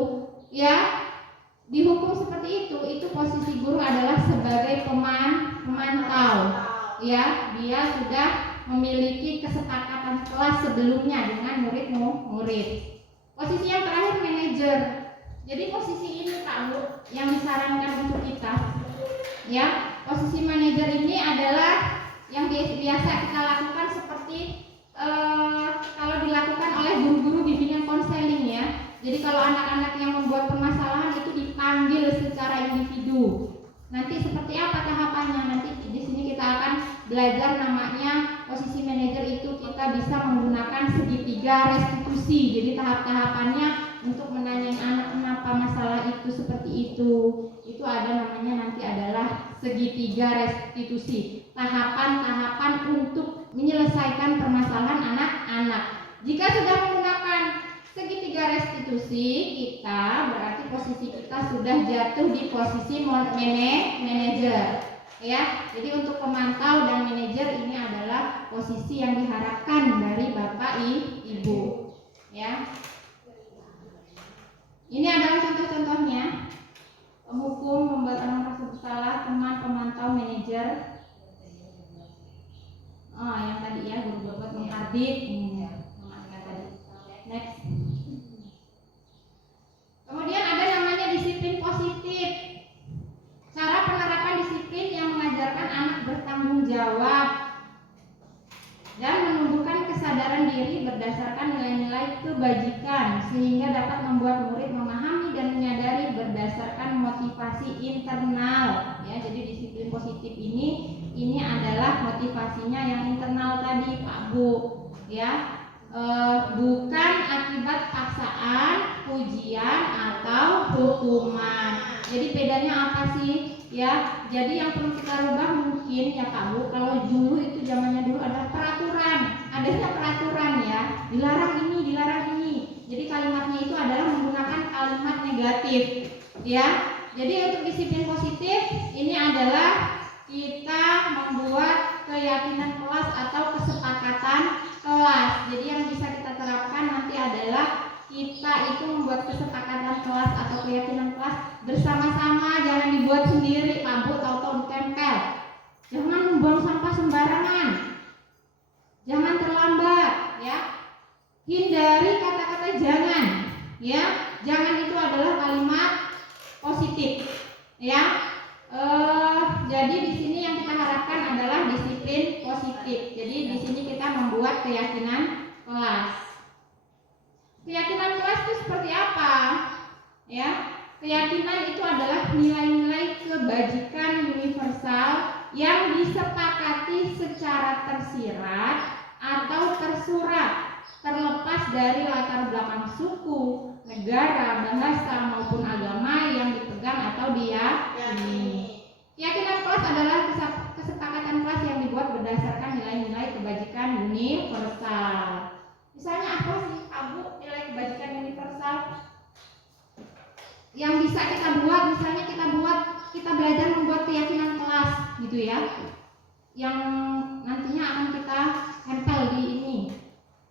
ya, dihukum seperti itu posisi guru adalah sebagai pemantau. Ya, dia sudah memiliki kesepakatan kelas sebelumnya dengan murid. Posisi yang terakhir manajer. Jadi posisi ini Pak Bu yang disarankan untuk kita. Ya, posisi manajer ini adalah yang biasa kita lakukan seperti kalau dilakukan oleh guru-guru bimbingan konseling ya. Jadi kalau anak-anak yang membuat permasalahan itu dipanggil secara individu. Nanti seperti apa tahapannya? Nanti di sini kita akan belajar namanya posisi manajer itu kita bisa menggunakan segitiga restitusi. Jadi tahap-tahapannya untuk menanyai anak kenapa masalah itu seperti itu ada namanya nanti adalah segitiga restitusi. Tahapan-tahapan untuk menyelesaikan permasalahan anak-anak. Jika sudah menggunakan segitiga restitusi, kita berarti posisi kita sudah jatuh di posisi manajer. Ya, jadi untuk pemantau dan manajer ini adalah posisi yang diharapkan dari Bapak Ibu. Ya. Ini adalah contoh-contohnya. Hukum, pembuatan merasa bersalah, teman, pemantau, manajer. Yang tadi ya, guru buat menghadir. Tadi. Next. Kemudian ada namanya disiplin positif. Cara penerapan disiplin yang mengajarkan anak bertanggung jawab dan menumbuhkan kesadaran diri berdasarkan nilai-nilai kebajikan sehingga dapat membuat murid memahami dan menyadari berdasarkan motivasi internal. Ya, jadi disiplin positif ini adalah motivasinya yang internal tadi Pak Bu. Ya. Bukan akibat paksaan, pujian atau hukuman. Jadi bedanya apa sih? Ya, jadi yang perlu kita rubah mungkin ya Pak Bu, kalau dulu itu zamannya dulu adalah peraturan, adanya peraturan ya, dilarang ini. Jadi kalimatnya itu adalah menggunakan kalimat negatif. Ya, jadi untuk disiplin positif ini adalah kita membuat keyakinan kelas atau kesepakatan kelas. Jadi yang bisa kita terapkan nanti adalah kita itu membuat kesepakatan kelas atau keyakinan kelas bersama-sama, jangan dibuat sendiri, Pak Bu, tahu-tahu ditempel. Jangan membuang sampah sembarangan. Jangan terlambat, ya. Hindari kata-kata jangan, ya. Jangan itu adalah kalimat positif, ya. Jadi di sini yang kita harapkan adalah disiplin positif. Jadi di sini kita membuat keyakinan kelas. Keyakinan kelas itu seperti apa? Ya, keyakinan itu adalah nilai-nilai kebajikan universal yang disepakati secara tersirat atau tersurat, terlepas dari latar belakang suku, negara, bahasa maupun agama yang dipegang atau diyakini. Keyakinan kelas adalah kesepakatan kelas yang dibuat berdasarkan nilai-nilai kebajikan universal. Misalnya apa sih Pak Bu nilai kebajikan universal yang bisa kita buat? Misalnya kita belajar membuat keyakinan kelas gitu ya, yang nantinya akan kita tempel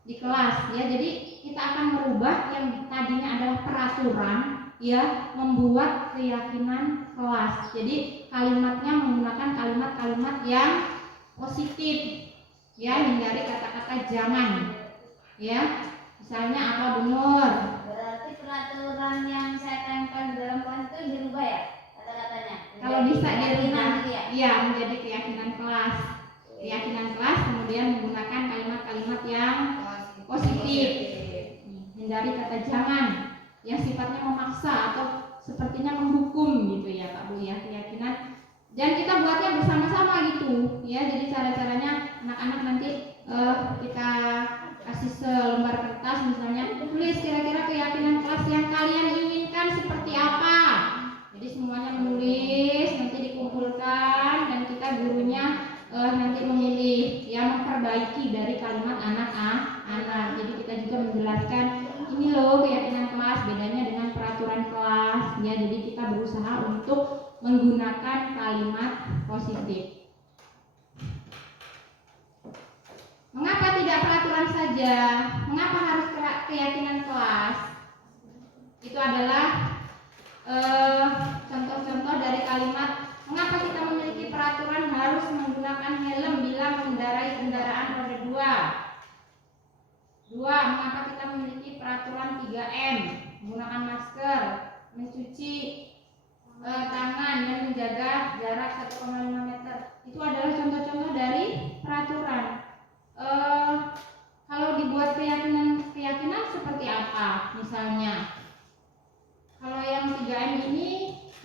di kelas ya. Jadi kita akan merubah yang tadinya adalah peraturan ya, membuat keyakinan kelas. Jadi kalimatnya menggunakan kalimat-kalimat yang positif ya, hindari kata-kata jangan ya. Misalnya apa Bu Nur? Berarti peraturan yang saya tempel dalam kelas itu dirubah ya kata-katanya. Kalau bisa dirubah ya. ya menjadi keyakinan kelas. Keyakinan kelas kemudian menggunakan kalimat-kalimat yang positif. Hindari kata jangan yang sifatnya memaksa atau sepertinya menghukum gitu ya Pak Bu ya, keyakinan. Dan kita buatnya bersama-sama gitu. itu ya. Jadi cara-caranya anak-anak nanti kita kasih selembar kertas, misalnya tulis kira-kira keyakinan kelas yang kalian inginkan seperti apa. Jadi semuanya menulis, nanti dikumpulkan dan kita gurunya nanti memilih yang memperbaiki dari kalimat anak-anak. Jadi kita juga menjelaskan ini loh keyakinan kelas, bedanya dengan peraturan kelas ya. Jadi kita berusaha untuk menggunakan kalimat positif. Mengapa tidak peraturan saja? Mengapa harus keyakinan kelas? Itu adalah contoh-contoh dari kalimat. Mengapa kita memiliki peraturan harus menggunakan helm bila mengendarai kendaraan roda 2? Mengapa kita memiliki peraturan 3M? Menggunakan masker, mencuci tangan dan menjaga jarak 1,5 meter. Itu adalah contoh-contoh dari peraturan. Kalau dibuat keyakinan seperti apa? Misalnya, kalau yang 3M ini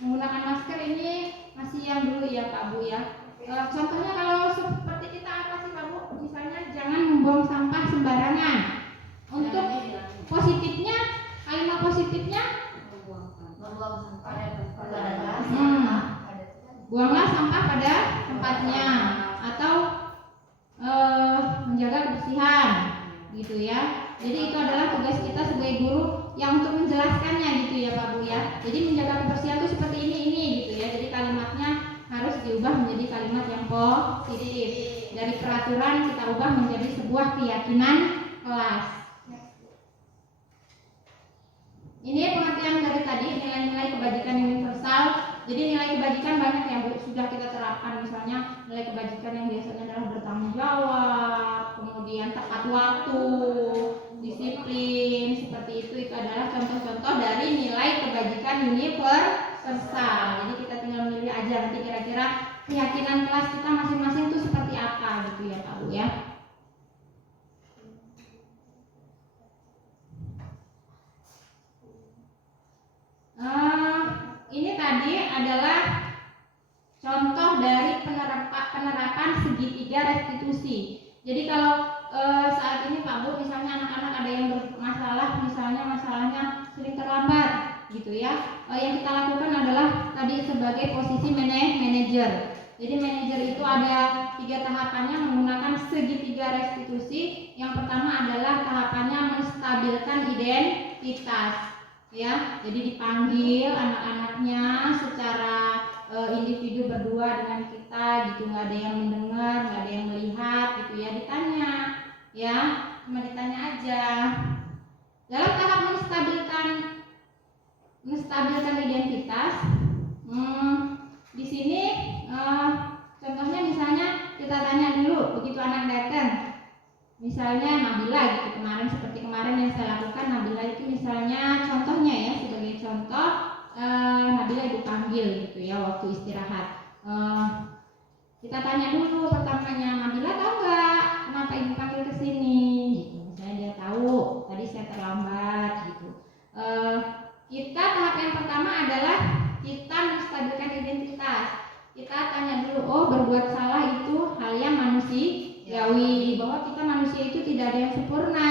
menggunakan masker ini masih yang dulu ya Pak Bu ya. Contohnya kalau seperti kita apa sih Pak Bu? Misalnya jangan membuang sampah sembarangan. Untuk positifnya, kalimat positifnya buanglah sampah pada tempatnya atau menjaga kebersihan gitu ya. Jadi itu adalah tugas kita sebagai guru yang untuk menjelaskannya gitu ya Pak Bu ya. Jadi menjaga kebersihan itu seperti ini gitu ya. Jadi kalimatnya harus diubah menjadi kalimat yang positif. Dari peraturan kita ubah menjadi sebuah keyakinan kelas. Ini pengertian dari tadi, nilai-nilai kebajikan universal. Jadi nilai kebajikan banyak yang sudah kita terapkan. Misalnya nilai kebajikan yang biasanya adalah bertanggung jawab, kemudian tepat waktu, disiplin, seperti itu adalah contoh-contoh dari nilai kebajikan universal. Jadi kita tinggal memilih aja nanti kira-kira keyakinan kelas kita masing-masing itu seperti apa gitu ya Pak Bu ya. Ini tadi adalah contoh dari penerapan segitiga restitusi. Jadi kalau saat ini Pak Bu misalnya anak-anak ada yang bermasalah, misalnya masalahnya sering terlambat gitu ya. Yang kita lakukan adalah tadi sebagai posisi manajer. Jadi manajer itu ada 3 tahapannya menggunakan segitiga restitusi. Yang pertama adalah tahapannya menstabilkan identitas. Ya, jadi dipanggil anak-anaknya secara individu berdua dengan kita gitu, nggak ada yang mendengar, nggak ada yang melihat gitu ya, ditanya ya, cuma ditanya aja. Dalam tahap menstabilkan identitas, di sini contohnya misalnya kita tanya dulu begitu anak datang. Misalnya Nabila gitu, seperti kemarin yang saya lakukan, Nabila itu misalnya contohnya ya, sebagai contoh Nabila ibu panggil gitu ya waktu istirahat. Kita tanya dulu pertamanya, Nabila tahu nggak kenapa ibu panggil ke sini? Gitu. Misalnya dia tahu, tadi saya terlambat gitu. Kita tahap yang pertama adalah kita menstabilkan identitas. Kita tanya dulu, oh berbuat salah itu hal yang manusiawi, bahwa kita manusia itu tidak ada yang sempurna.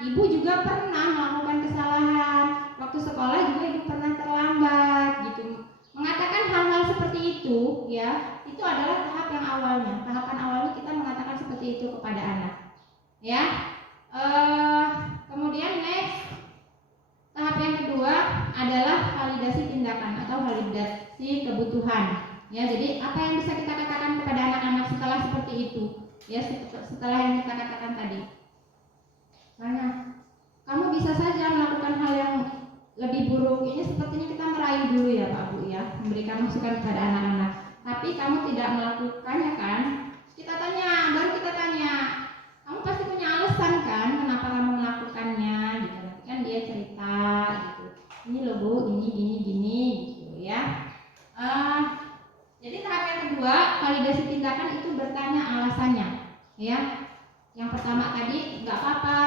Ibu juga pernah melakukan kesalahan. Waktu sekolah juga ibu pernah terlambat gitu. Mengatakan hal-hal seperti itu ya, itu adalah tahap yang awalnya. Tahapan awalnya kita mengatakan seperti itu kepada anak. Ya. Kemudian next tahap yang kedua adalah validasi tindakan atau validasi kebutuhan. Ya, jadi apa yang bisa kita katakan kepada anak-anak setelah seperti itu? Ya, setelah yang kita katakan tadi. Nah, kamu bisa saja melakukan hal yang lebih buruk. Ini sepertinya kita merayu dulu ya Pak Bu ya, memberikan masukan kepada anak-anak. Tapi kamu tidak melakukannya kan? Kita tanya, baru kita tanya. Kamu pasti punya alasan kan kenapa kamu melakukannya gitu. Nanti kan dia cerita gitu. Ini loh Bu, gini gitu ya. Jadi tahap yang kedua, validasi tindakan itu bertanya alasannya, ya. Yang pertama tadi nggak apa-apa.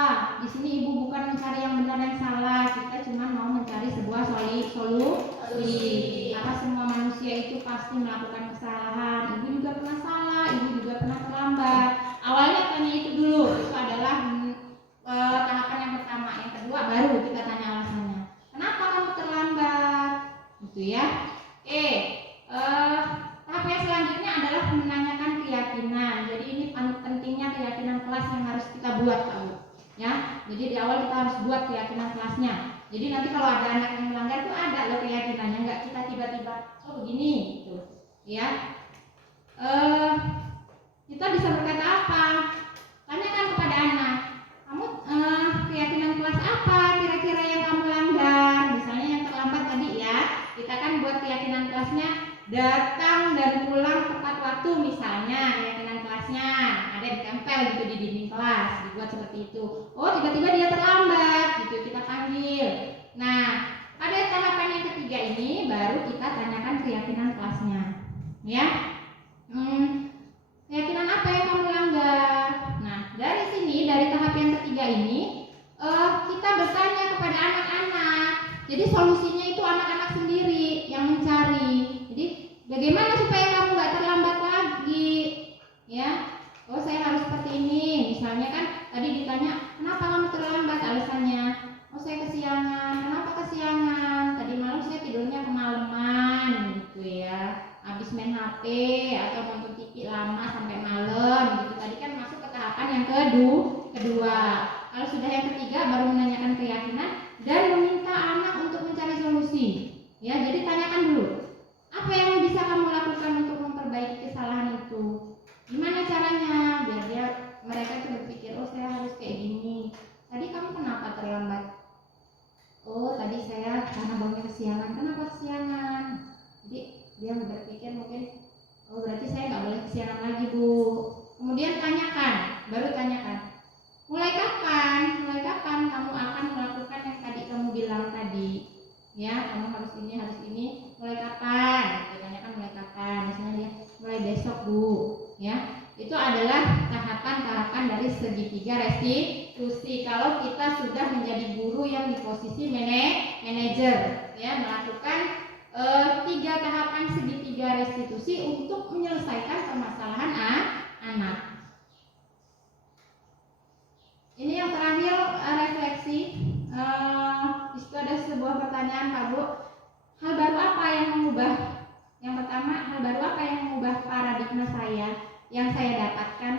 Di sini ibu bukan mencari yang benar dan salah, kita cuma mau mencari sebuah solusi. Karena semua manusia itu pasti melakukan kesalahan. Ibu juga pernah salah, ibu kita harus buat keyakinan kelasnya. Jadi nanti kalau ada anak yang melanggar tuh ada loh keyakinannya, nggak kita tiba-tiba oh begini gitu ya. Kita bisa berkata apa? Tanyakan kepada anak, kamu keyakinan kelas apa kira-kira yang kamu langgar? Misalnya yang terlambat tadi ya, kita kan buat keyakinan kelasnya datang dan pulang tepat waktu misalnya keyakinan kelasnya ada ditempel gitu di dinding kelas, dibuat seperti itu. Oh tiba-tiba dia terlambat gitu, kita panggil. Nah pada tahapan yang ketiga ini baru kita tanyakan keyakinan kelasnya ya. Keyakinan apa yang kamu langgar? Nah dari sini, dari tahap yang ketiga ini kita bertanya kepada anak-anak. Jadi solusinya itu anak-anak sendiri yang mencari. Jadi bagaimana supaya kamu nggak terlambat lagi ya? Oh saya harus seperti ini. Misalnya kan tadi ditanya kenapa kamu terlambat, alasannya oh saya kesiangan. Kenapa kesiangan? Tadi malam saya tidurnya kemalaman gitu ya, habis main HP atau nonton TV lama sampai malam gitu. Tadi kan masuk ke tahapan yang kedua. Kalau sudah yang ketiga baru menanyakan keyakinan dan meminta anak untuk mencari solusi ya. Jadi tanyakan dulu, apa yang bisa kamu lakukan untuk memperbaiki kesalahan itu? Gimana caranya biar mereka itu berpikir oh saya harus kayak gini. Tadi kamu kenapa terlambat? Oh tadi saya karena bangunnya kesiangan. Kenapa kesiangan? Jadi dia berpikir mungkin oh berarti saya nggak boleh kesiangan lagi Bu. Kemudian tanyakan, baru tanyakan, mulai kapan kamu akan melakukan yang tadi kamu bilang tadi ya, kamu harus ini mulai kapan? Ditanyakan mulai kapan, misalnya dia mulai besok Bu ya. Itu adalah tahapan-tahapan dari segitiga restitusi. Kalau kita sudah menjadi guru yang di posisi manajer ya, melakukan 3 tahapan segitiga restitusi untuk menyelesaikan permasalahan anak. Ini yang terakhir refleksi. Di situ ada sebuah pertanyaan Pak Bu. Hal baru apa yang mengubah? Yang pertama, hal baru apa yang mengubah paradigma saya yang saya dapatkan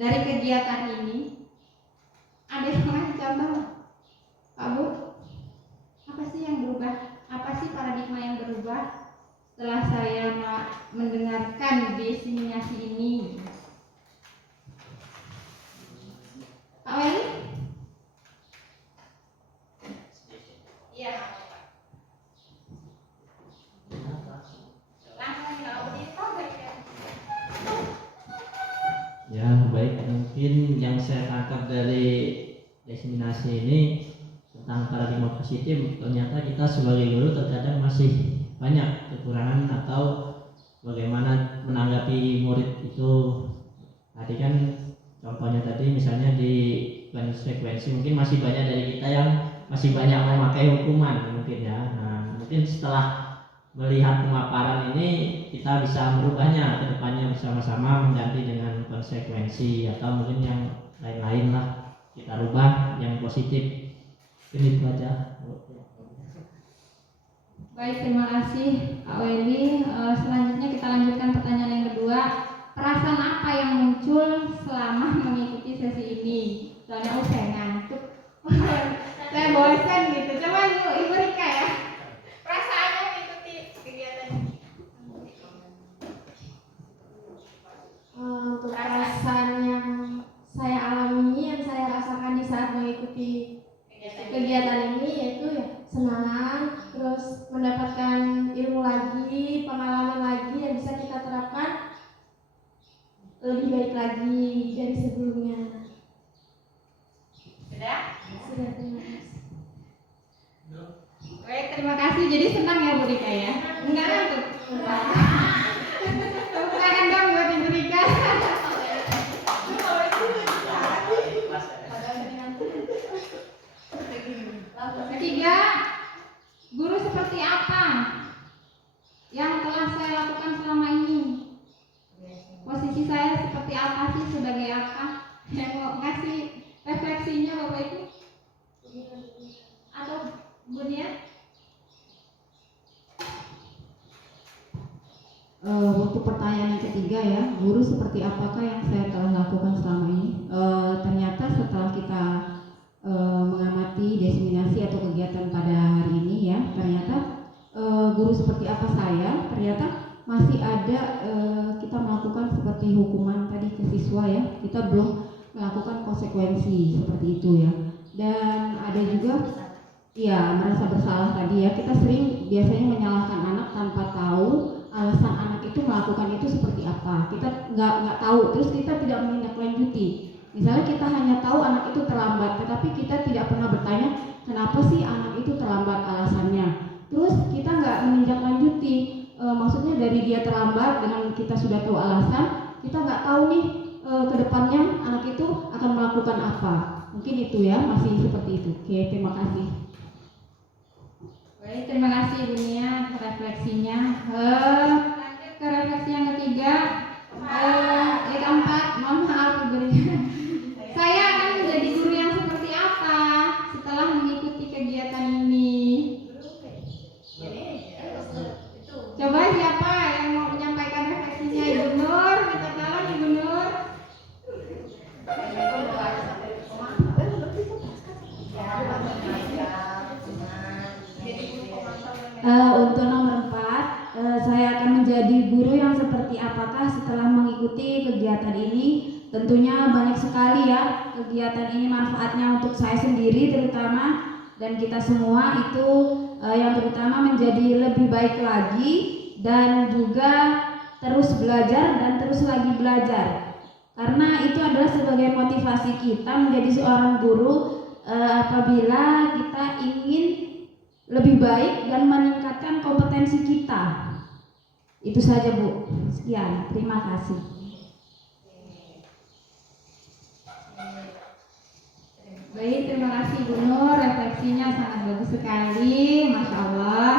dari kegiatan ini? Ada yang mau coba Pak Bu? Apa sih yang berubah? Apa sih paradigma yang berubah setelah saya mendengarkan diseminasi ini? Pak Weli? Iya. Langsung nggak auditor ya? Ya baik, mungkin yang saya tangkap dari diseminasi ini tentang paradigma positif, ternyata kita sebagai guru terkadang masih banyak kekurangan atau bagaimana menanggapi murid itu. Tadi kan contohnya tadi misalnya di konsekuensi mungkin masih banyak dari kita yang masih banyak memakai hukuman mungkin ya. Nah mungkin setelah melihat pemaparan ini kita bisa merubahnya ke depannya bersama-sama, mengganti dengan konsekuensi atau mungkin yang lain-lain lah kita rubah yang positif. Ini aja. Baik, terima kasih Pak Weli. Selanjutnya kita lanjutkan pertanyaan yang kedua. Perasaan apa yang muncul selama mengikuti sesi ini? Soalnya saya ngantuk. Saya bosan gitu. Coba Ibu Rika ya. Perasaannya mengikuti kegiatan ini. Untuk perasaan yang saya alami, yang saya rasakan di saat mengikuti kegiatan ini yaitu ya senang, terus mendapatkan ilmu lagi, pengalaman lagi yang bisa kita terapkan lebih baik lagi dari sebelumnya. Sudah? Sudah, terima kasih. Baik, terima kasih. Jadi senang ya Bu Rika ya? Enggak ngantuk? Silakan dong buat Ibu Rika. Ketiga, guru seperti apa yang telah saya lakukan selama ini? Posisi saya seperti apa sih, sebagai apa? Yang mau ngasih refleksinya Bapak Ibu? Atau Bu Nia? Untuk pertanyaan yang ketiga ya, guru seperti apakah yang saya telah lakukan selama ini? Ternyata setelah kita mengamati mengamati diseminasi atau kegiatan pada hari ini ya, ternyata guru seperti apa saya, ternyata masih ada kita melakukan seperti hukuman tadi ke siswa ya, kita belum melakukan konsekuensi seperti itu ya. Dan ada juga ya merasa bersalah tadi ya, kita sering biasanya menyalahkan anak tanpa tahu alasan anak itu melakukan itu seperti apa. Kita nggak tahu, terus kita tidak menindaklanjuti. Misalnya kita hanya tahu anak itu terlambat, tetapi kita tidak pernah bertanya kenapa sih anak itu terlambat alasannya. Terus kita nggak menindaklanjuti, maksudnya dari dia terlambat dengan kita sudah tahu alasan, kita nggak tahu nih ke depannya anak itu akan melakukan apa. Mungkin itu ya, masih seperti itu. Oke, terima kasih. Baik, terima kasih Ibu Nia refleksinya. Lanjut ke refleksi yang ketiga. Yang keempat, mohon maaf Ibu Nia. Saya akan menjadi guru yang seperti apa setelah mengikuti kegiatan ini? Coba siapa yang mau menyampaikan refleksinya? Ibu Nur, minta tolong Ibu Nur. Untuk nomor 4, saya akan menjadi guru yang seperti apakah setelah mengikuti kegiatan ini. Tentunya banyak sekali ya kegiatan ini manfaatnya untuk saya sendiri terutama, dan kita semua itu yang terutama menjadi lebih baik lagi dan juga terus belajar dan terus lagi belajar, karena itu adalah sebagai motivasi kita menjadi seorang guru apabila kita ingin lebih baik dan meningkatkan kompetensi kita. Itu saja Bu, sekian, terima kasih. Baik, terima kasih Bu Nur, refleksinya sangat bagus sekali, Masya Allah.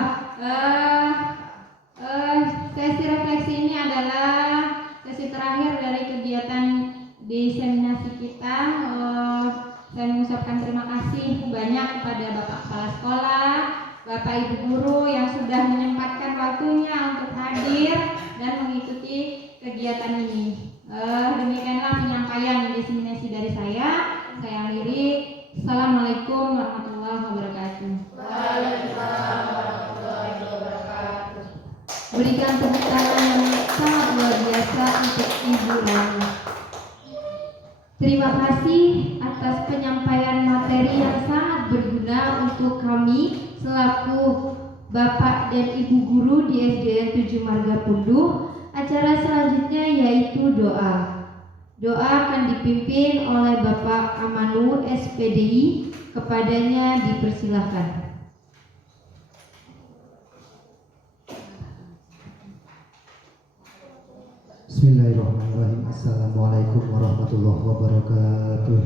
Sesi refleksi ini adalah sesi terakhir dari kegiatan diseminasi kita. Saya mengucapkan terima kasih banyak kepada Bapak Kepala Sekolah, Bapak Ibu Guru yang sudah menyempatkan waktunya untuk hadir dan mengikuti kegiatan ini. Demikianlah penyampaian diseminasi dari saya. Saya akhiri. Assalamualaikum warahmatullahi wabarakatuh. Waalaikumsalam warahmatullahi wabarakatuh. Berikan tepuk tangan yang sangat luar biasa untuk Ibu Rani. Terima kasih atas penyampaian materi yang sangat berguna untuk kami selaku Bapak dan Ibu Guru di SDN 7 Margapunduh. Acara selanjutnya yaitu doa. Doa akan dipimpin oleh Bapak Amanu SPDI. Kepadanya dipersilahkan. Bismillahirrahmanirrahim. Assalamualaikum warahmatullahi wabarakatuh.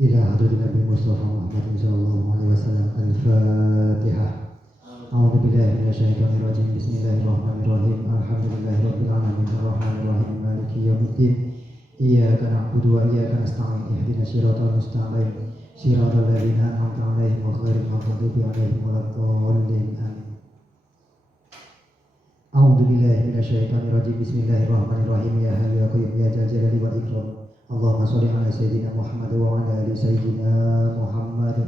Ila hadratin Nabi Mustafa Muhammad sallallahu alaihi wasallam. Al-Fatihah. A'udzu billahi minasyaitonir rajim. Bismillahirrahmanirrahim. Alhamdulillahirabbil alamin arrahmanir rahim maliki yaumiddin. Iyyaka na'budu wa iyyaka nasta'in. Ihdinas siratal mustaqim. Siratal ladzina an'amta 'alaihim ghairil maghdubi 'alaihim waladdallin. Amin. A'udzu billahi minasyaitonir rajim. Bismillahirrahmanirrahim. Ya hayyu ya qayyum ya dzal jalali wal ikram. Allahumma shalli ala sayyidina Muhammad wa ala ali sayyidina Muhammad.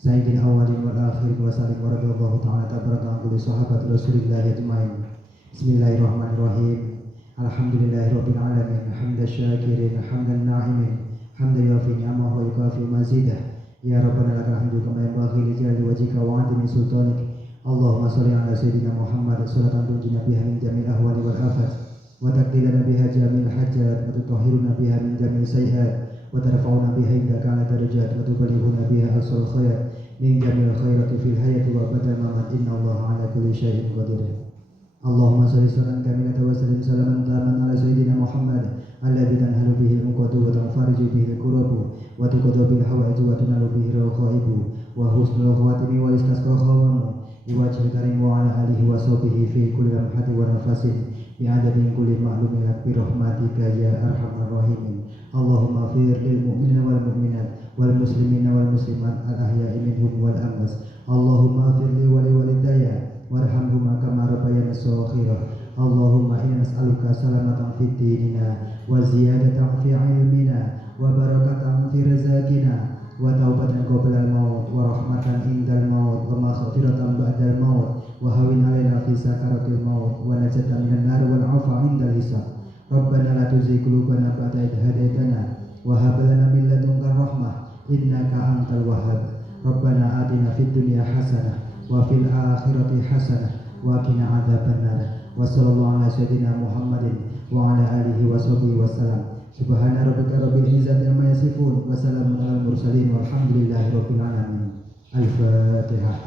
Sayyidil awwalin wal akhirin wa sallim wa radhiyallahu ta'ala tabaraka an kulli sahabati Rasulillah ajmain. Bismillahirrahmanirrahim. Alhamdulillahirabbil alamin. Hamdan syakirin, hamdan na'imin, hamdan yafi ni'amahu wa yukafi mazidah. Ya Rabbana lakal hamdu kama yanbaghi li jalali wajhika wa 'azimi sultanik. Allahumma shalli ala sayyidina Muhammad salatan tunjina biha min jamil ahwali wal afat wa taqdilana biha jamil hajat wa tutahhiruna biha min jamil sayyi'at wa tarfa'una biha indaka 'ala darajat wa tuballighuna biha aqsal khairat min jamil khairati fil hayati wa badal mamat. Inna Allaha 'ala kulli syai'in qadir. Allahumma shalli salatan kamilatan wa sallim salaman taman ala sayyidina Muhammad alladzi tanhalu bihi al-uqadu wa tanfariju bihi al-kurabu wa tuqadu bil hawaiji wa tunalu bihi al-khaibu wa husnul khawatimi wa istasqa khawamu biwajhil karim wa ala alihi wa sahbihi fi kulli lamhatin wa nafasin bi'adadin kulli ma'lumin bi rahmatika ya arhamar rahimin. Allahumma fir lil mu'minina wal mu'minat wal muslimina wal muslimat al ahya'i minhum wal amwas. Allahumma fir li wa li walidayya warhamhuma kama rabbayani shaghira. Allahumma inna nas'aluka salamatan fid dinina wa ziyadatan fi ilmina wa barakatan fi razaqina wa taubatan qabla al-maut wa rahmatan indal maut wa maghfiratan ba'dal maut wa hawin alaina fi sakaratil maut wa najatan minan nar wal 'afa indal hisab. Rabbana la tuzigh qulubana ba'da idh hadaytana wa hab lana min ladunka rahmah innaka antal wahhab. Rabbana atina fid dunya hasanah wa fil akhirati hasanah wa qina adzabannar. Wa sallallahu ala sayyidina Muhammadin wa ala alihi wa sahbihi wasallam. Subhana rabbika rabbil izzati amma yasifun wa salamun alal mursalin walhamdulillahi rabbil alamin. Al-Fatihah.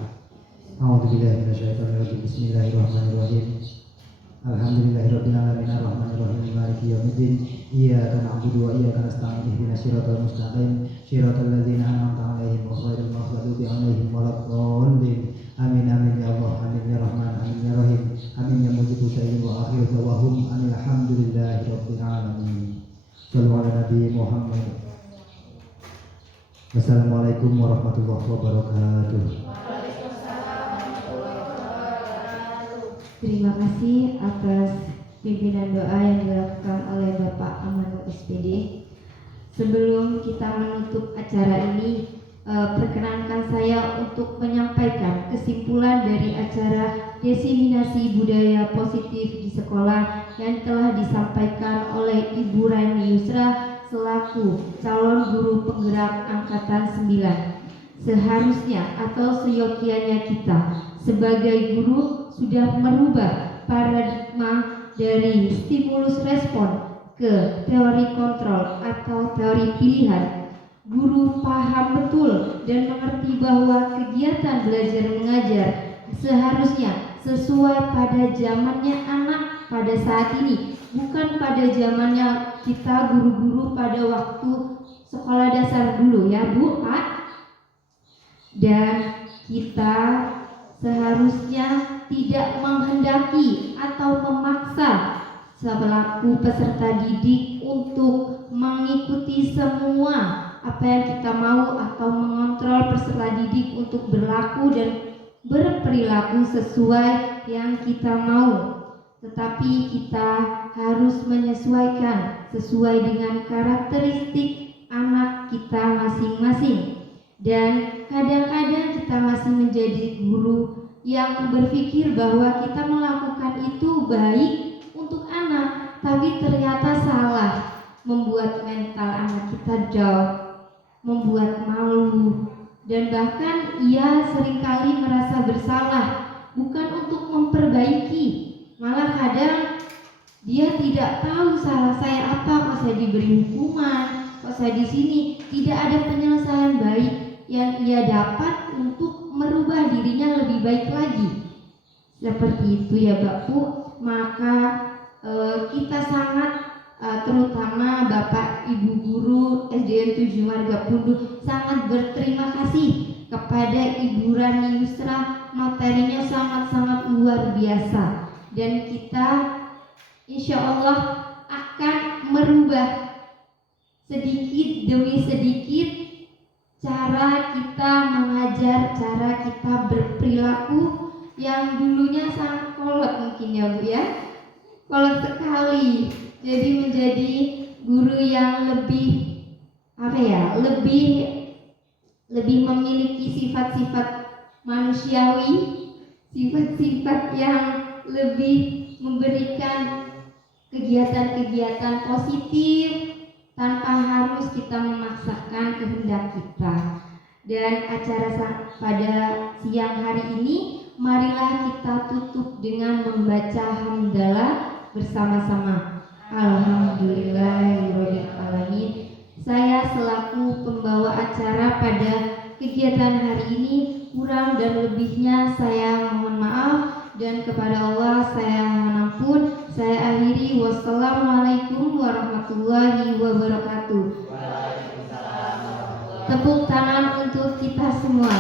A'udzu billahi minasyaitonir rajim. Bismillahirrahmanirrahim. Alhamdulillahirabbil alamin arrahmanir rahim maliki yaumiddin. Iyyaka na'budu wa iyyaka nasta'in ihdinas siratal mustaqim siratal ladzina an'amta 'alaihim ghairil maghdubi 'alaihim waladdallin. Amin amin ya Allah, amin ya Rahman, amin ya Rahim, amin ya mujibu syai'in wa akhiru da'wahum alhamdulillahi rabbil alamin. Shallu ala nabi Muhammad. Wassalamualaikum warahmatullahi wabarakatuh. Terima kasih atas pimpinan doa yang dilakukan oleh Bapak Amanul SPD. Sebelum kita menutup acara ini, perkenankan saya untuk menyampaikan kesimpulan dari acara diseminasi budaya positif di sekolah yang telah disampaikan oleh Ibu Rani Yusra selaku calon guru penggerak angkatan 9. Seharusnya atau seyogianya kita sebagai guru sudah merubah paradigma dari stimulus respon ke teori kontrol atau teori pilihan. Guru paham betul dan mengerti bahwa kegiatan belajar mengajar seharusnya sesuai pada zamannya anak pada saat ini, bukan pada zamannya kita guru-guru pada waktu sekolah dasar dulu ya Bu, Pak. Dan kita seharusnya tidak menghendaki atau memaksa selaku peserta didik untuk mengikuti semua apa yang kita mau atau mengontrol peserta didik untuk berlaku dan berperilaku sesuai yang kita mau. Tetapi kita harus menyesuaikan sesuai dengan karakteristik anak kita masing-masing. Dan kadang-kadang kita masih menjadi guru yang berpikir bahwa kita melakukan itu baik untuk anak, tapi ternyata salah, membuat mental anak kita down, membuat malu, dan bahkan ia seringkali merasa bersalah, bukan untuk memperbaiki, malah kadang dia tidak tahu salah saya apa, kok saya diberi hukuman, kok saya di sini, tidak ada penyelesaian baik yang ia dapat untuk merubah dirinya lebih baik lagi. Seperti itu ya Bapak Bu. Maka kita sangat terutama Bapak Ibu guru SDN 7 Margapunduh sangat berterima kasih kepada Ibu Rani Yusra. Materinya sangat-sangat luar biasa dan kita insya Allah akan merubah sedikit demi sedikit cara kita mengajar, cara kita berperilaku yang dulunya sangat kolot mungkin ya Bu ya, kolot sekali. Jadi menjadi guru yang lebih lebih memiliki sifat-sifat manusiawi, sifat-sifat yang lebih memberikan kegiatan-kegiatan positif tanpa harus kita memaksakan kehendak kita. Dan acara pada siang hari ini, marilah kita tutup dengan membaca hamdalah bersama-sama. Alhamdulillahirabbil alamin. Saya selaku pembawa acara pada kegiatan hari ini, kurang dan lebihnya saya mohon maaf, dan kepada Allah saya mohon ampun. Saya akhiri, wassalamualaikum warahmatullahi wabarakatuh. Tepuk tangan untuk kita semua.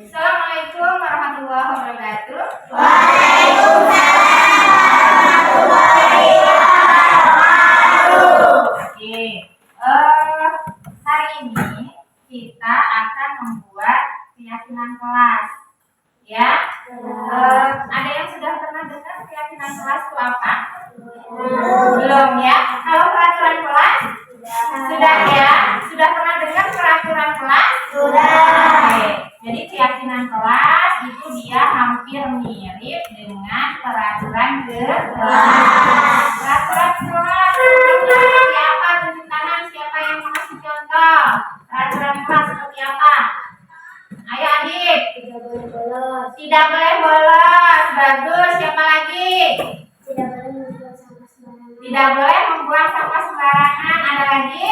Assalamualaikum warahmatullahi wabarakatuh. Oke. Hari Sudah ya? Sudah pernah dengar peraturan kelas? Sudah. Oke. Jadi keyakinan kelas itu dia hampir mirip dengan peraturan kelas. Peraturan kelas seperti apa? Tunjuk tangan siapa yang mengasih contoh. Peraturan kelas seperti apa? Ayo adik. Tidak boleh bolos. Tidak boleh bolos. Bagus. Siapa lagi? Tidak boleh membuang sampah sembarangan. Tidak boleh membuang sampah sembarangan. Ada lagi?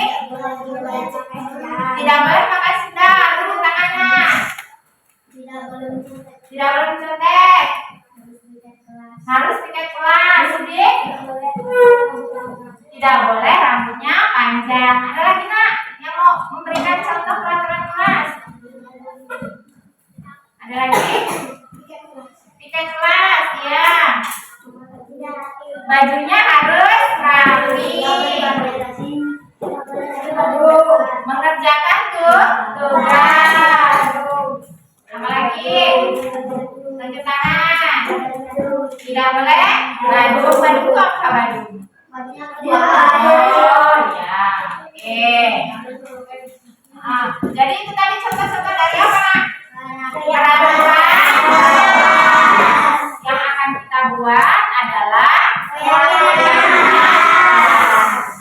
Tidak boleh pakai sendal. Tunjuk tangannya. Tidak boleh mencontek. Tidak boleh mencontek. Harus piket kelas. Udik. Tidak boleh rambutnya panjang. Ada lagi nak yang mau memberikan contoh peraturan kelas? Ada lagi? Piket kelas, ya. Bajunya harus rapi. Mengerjakan tugas. Apa lagi? Tunjuk tangan. Tidak boleh baju itu apa baju? Oh ya, oke. Jadi itu tadi contoh-contoh dari apa nak? Peraturan yang akan kita buat adalah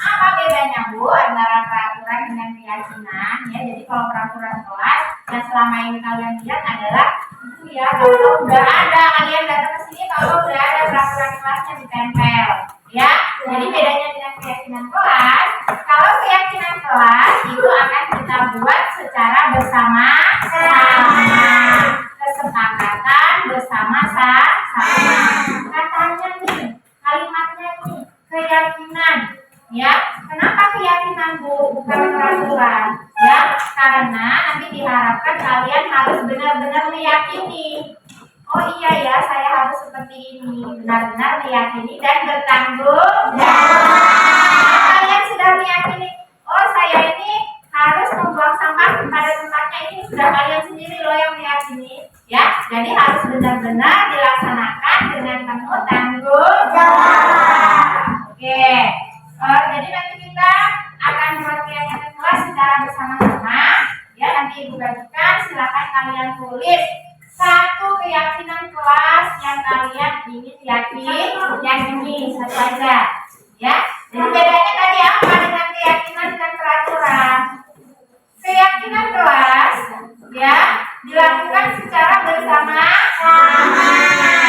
apa bedanya Bu antara peraturan dengan keyakinan? Ya, jadi kalau peraturan kelas yang selama ini kalian lihat adalah itu ya, kalau udah ada kalian datang ke sini kalau udah ada peraturan kelasnya ditempel, ya. Jadi bedanya dengan keyakinan kelas, kalau keyakinan kelas itu akan kita buat secara bersama-sama, kesepakatan bersama-sama. Katanya nih, kalimatnya nih, keyakinan. Ya, kenapa keyakinan Bu bukan peraturan? Ya, karena nanti diharapkan kalian harus benar-benar meyakini. Oh iya ya, saya harus seperti ini, benar-benar meyakini dan bertanggung jawab. Kalian sudah meyakini, oh saya ini harus membuang sampah pada tempatnya, ini sudah kalian sendiri loh yang meyakini. Ya, jadi harus benar-benar dilaksanakan dengan penuh tanggung jawab. Oke. Jadi nanti kita akan buat keyakinan kelas secara bersama-sama. Ya, nanti Ibu bagikan, silakan kalian tulis satu keyakinan kelas yang kalian ingin yakini satu aja. Ya, jadi bedanya tadi apa dengan keyakinan dan peraturan? Keyakinan kelas ya dilakukan secara bersama-sama.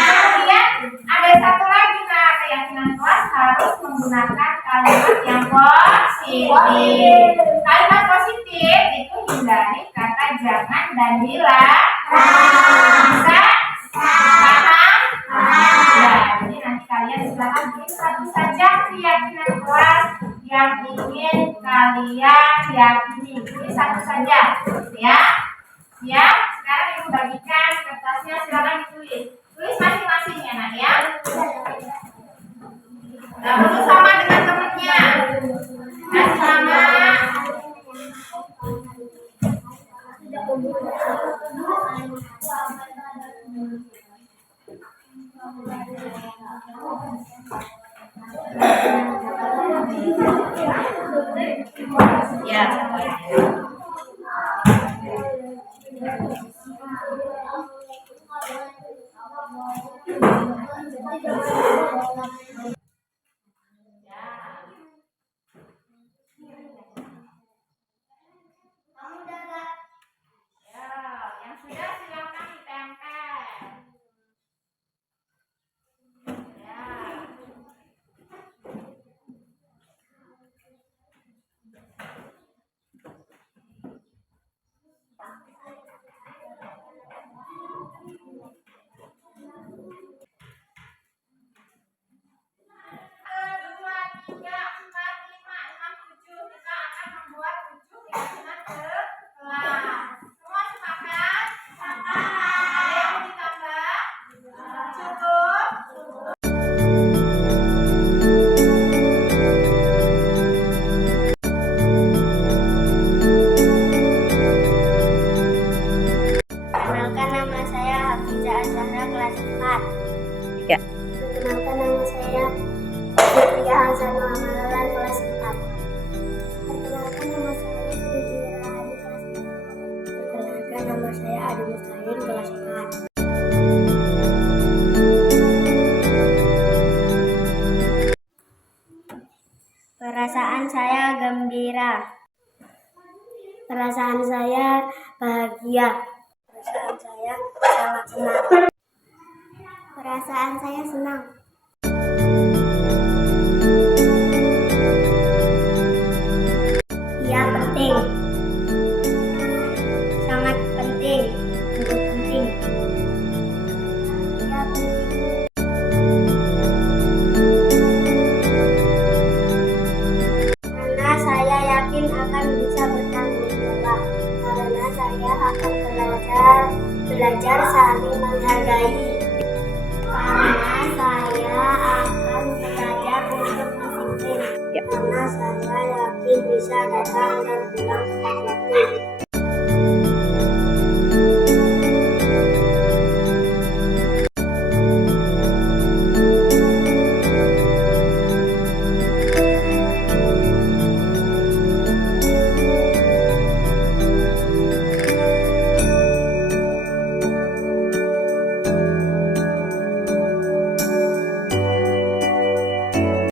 Kemudian ada satu lagi nah, keyakinan kelas harus menggunakan kalimat yang positif. Kalimat positif itu hindari kata jangan dan bila. Bisa? Paham? Ya, jadi nanti kalian silakan pilih satu saja keyakinan kelas yang ingin kalian yakini. Pilih satu saja, ya. Ya, sekarang Ibu bagikan kertasnya, silakan ditulis. Tulis masing-masing ya nak ya. Gak perlu sama dengan temennya. Kasih nama. Ya, yang sudah silakan ditempel. Ya. gembira. Perasaan saya bahagia. Perasaan saya sangat senang. Perasaan saya senang. Iya, penting. Sangat penting. Untuk penting. Iya, penting. Karena saya yakin akan bisa bertanggung jawab. Karena saya akan belajar saling menghargai. Karena saya akan belajar untuk disiplin. Karena saya yakin bisa datang dan pulang tepat waktu.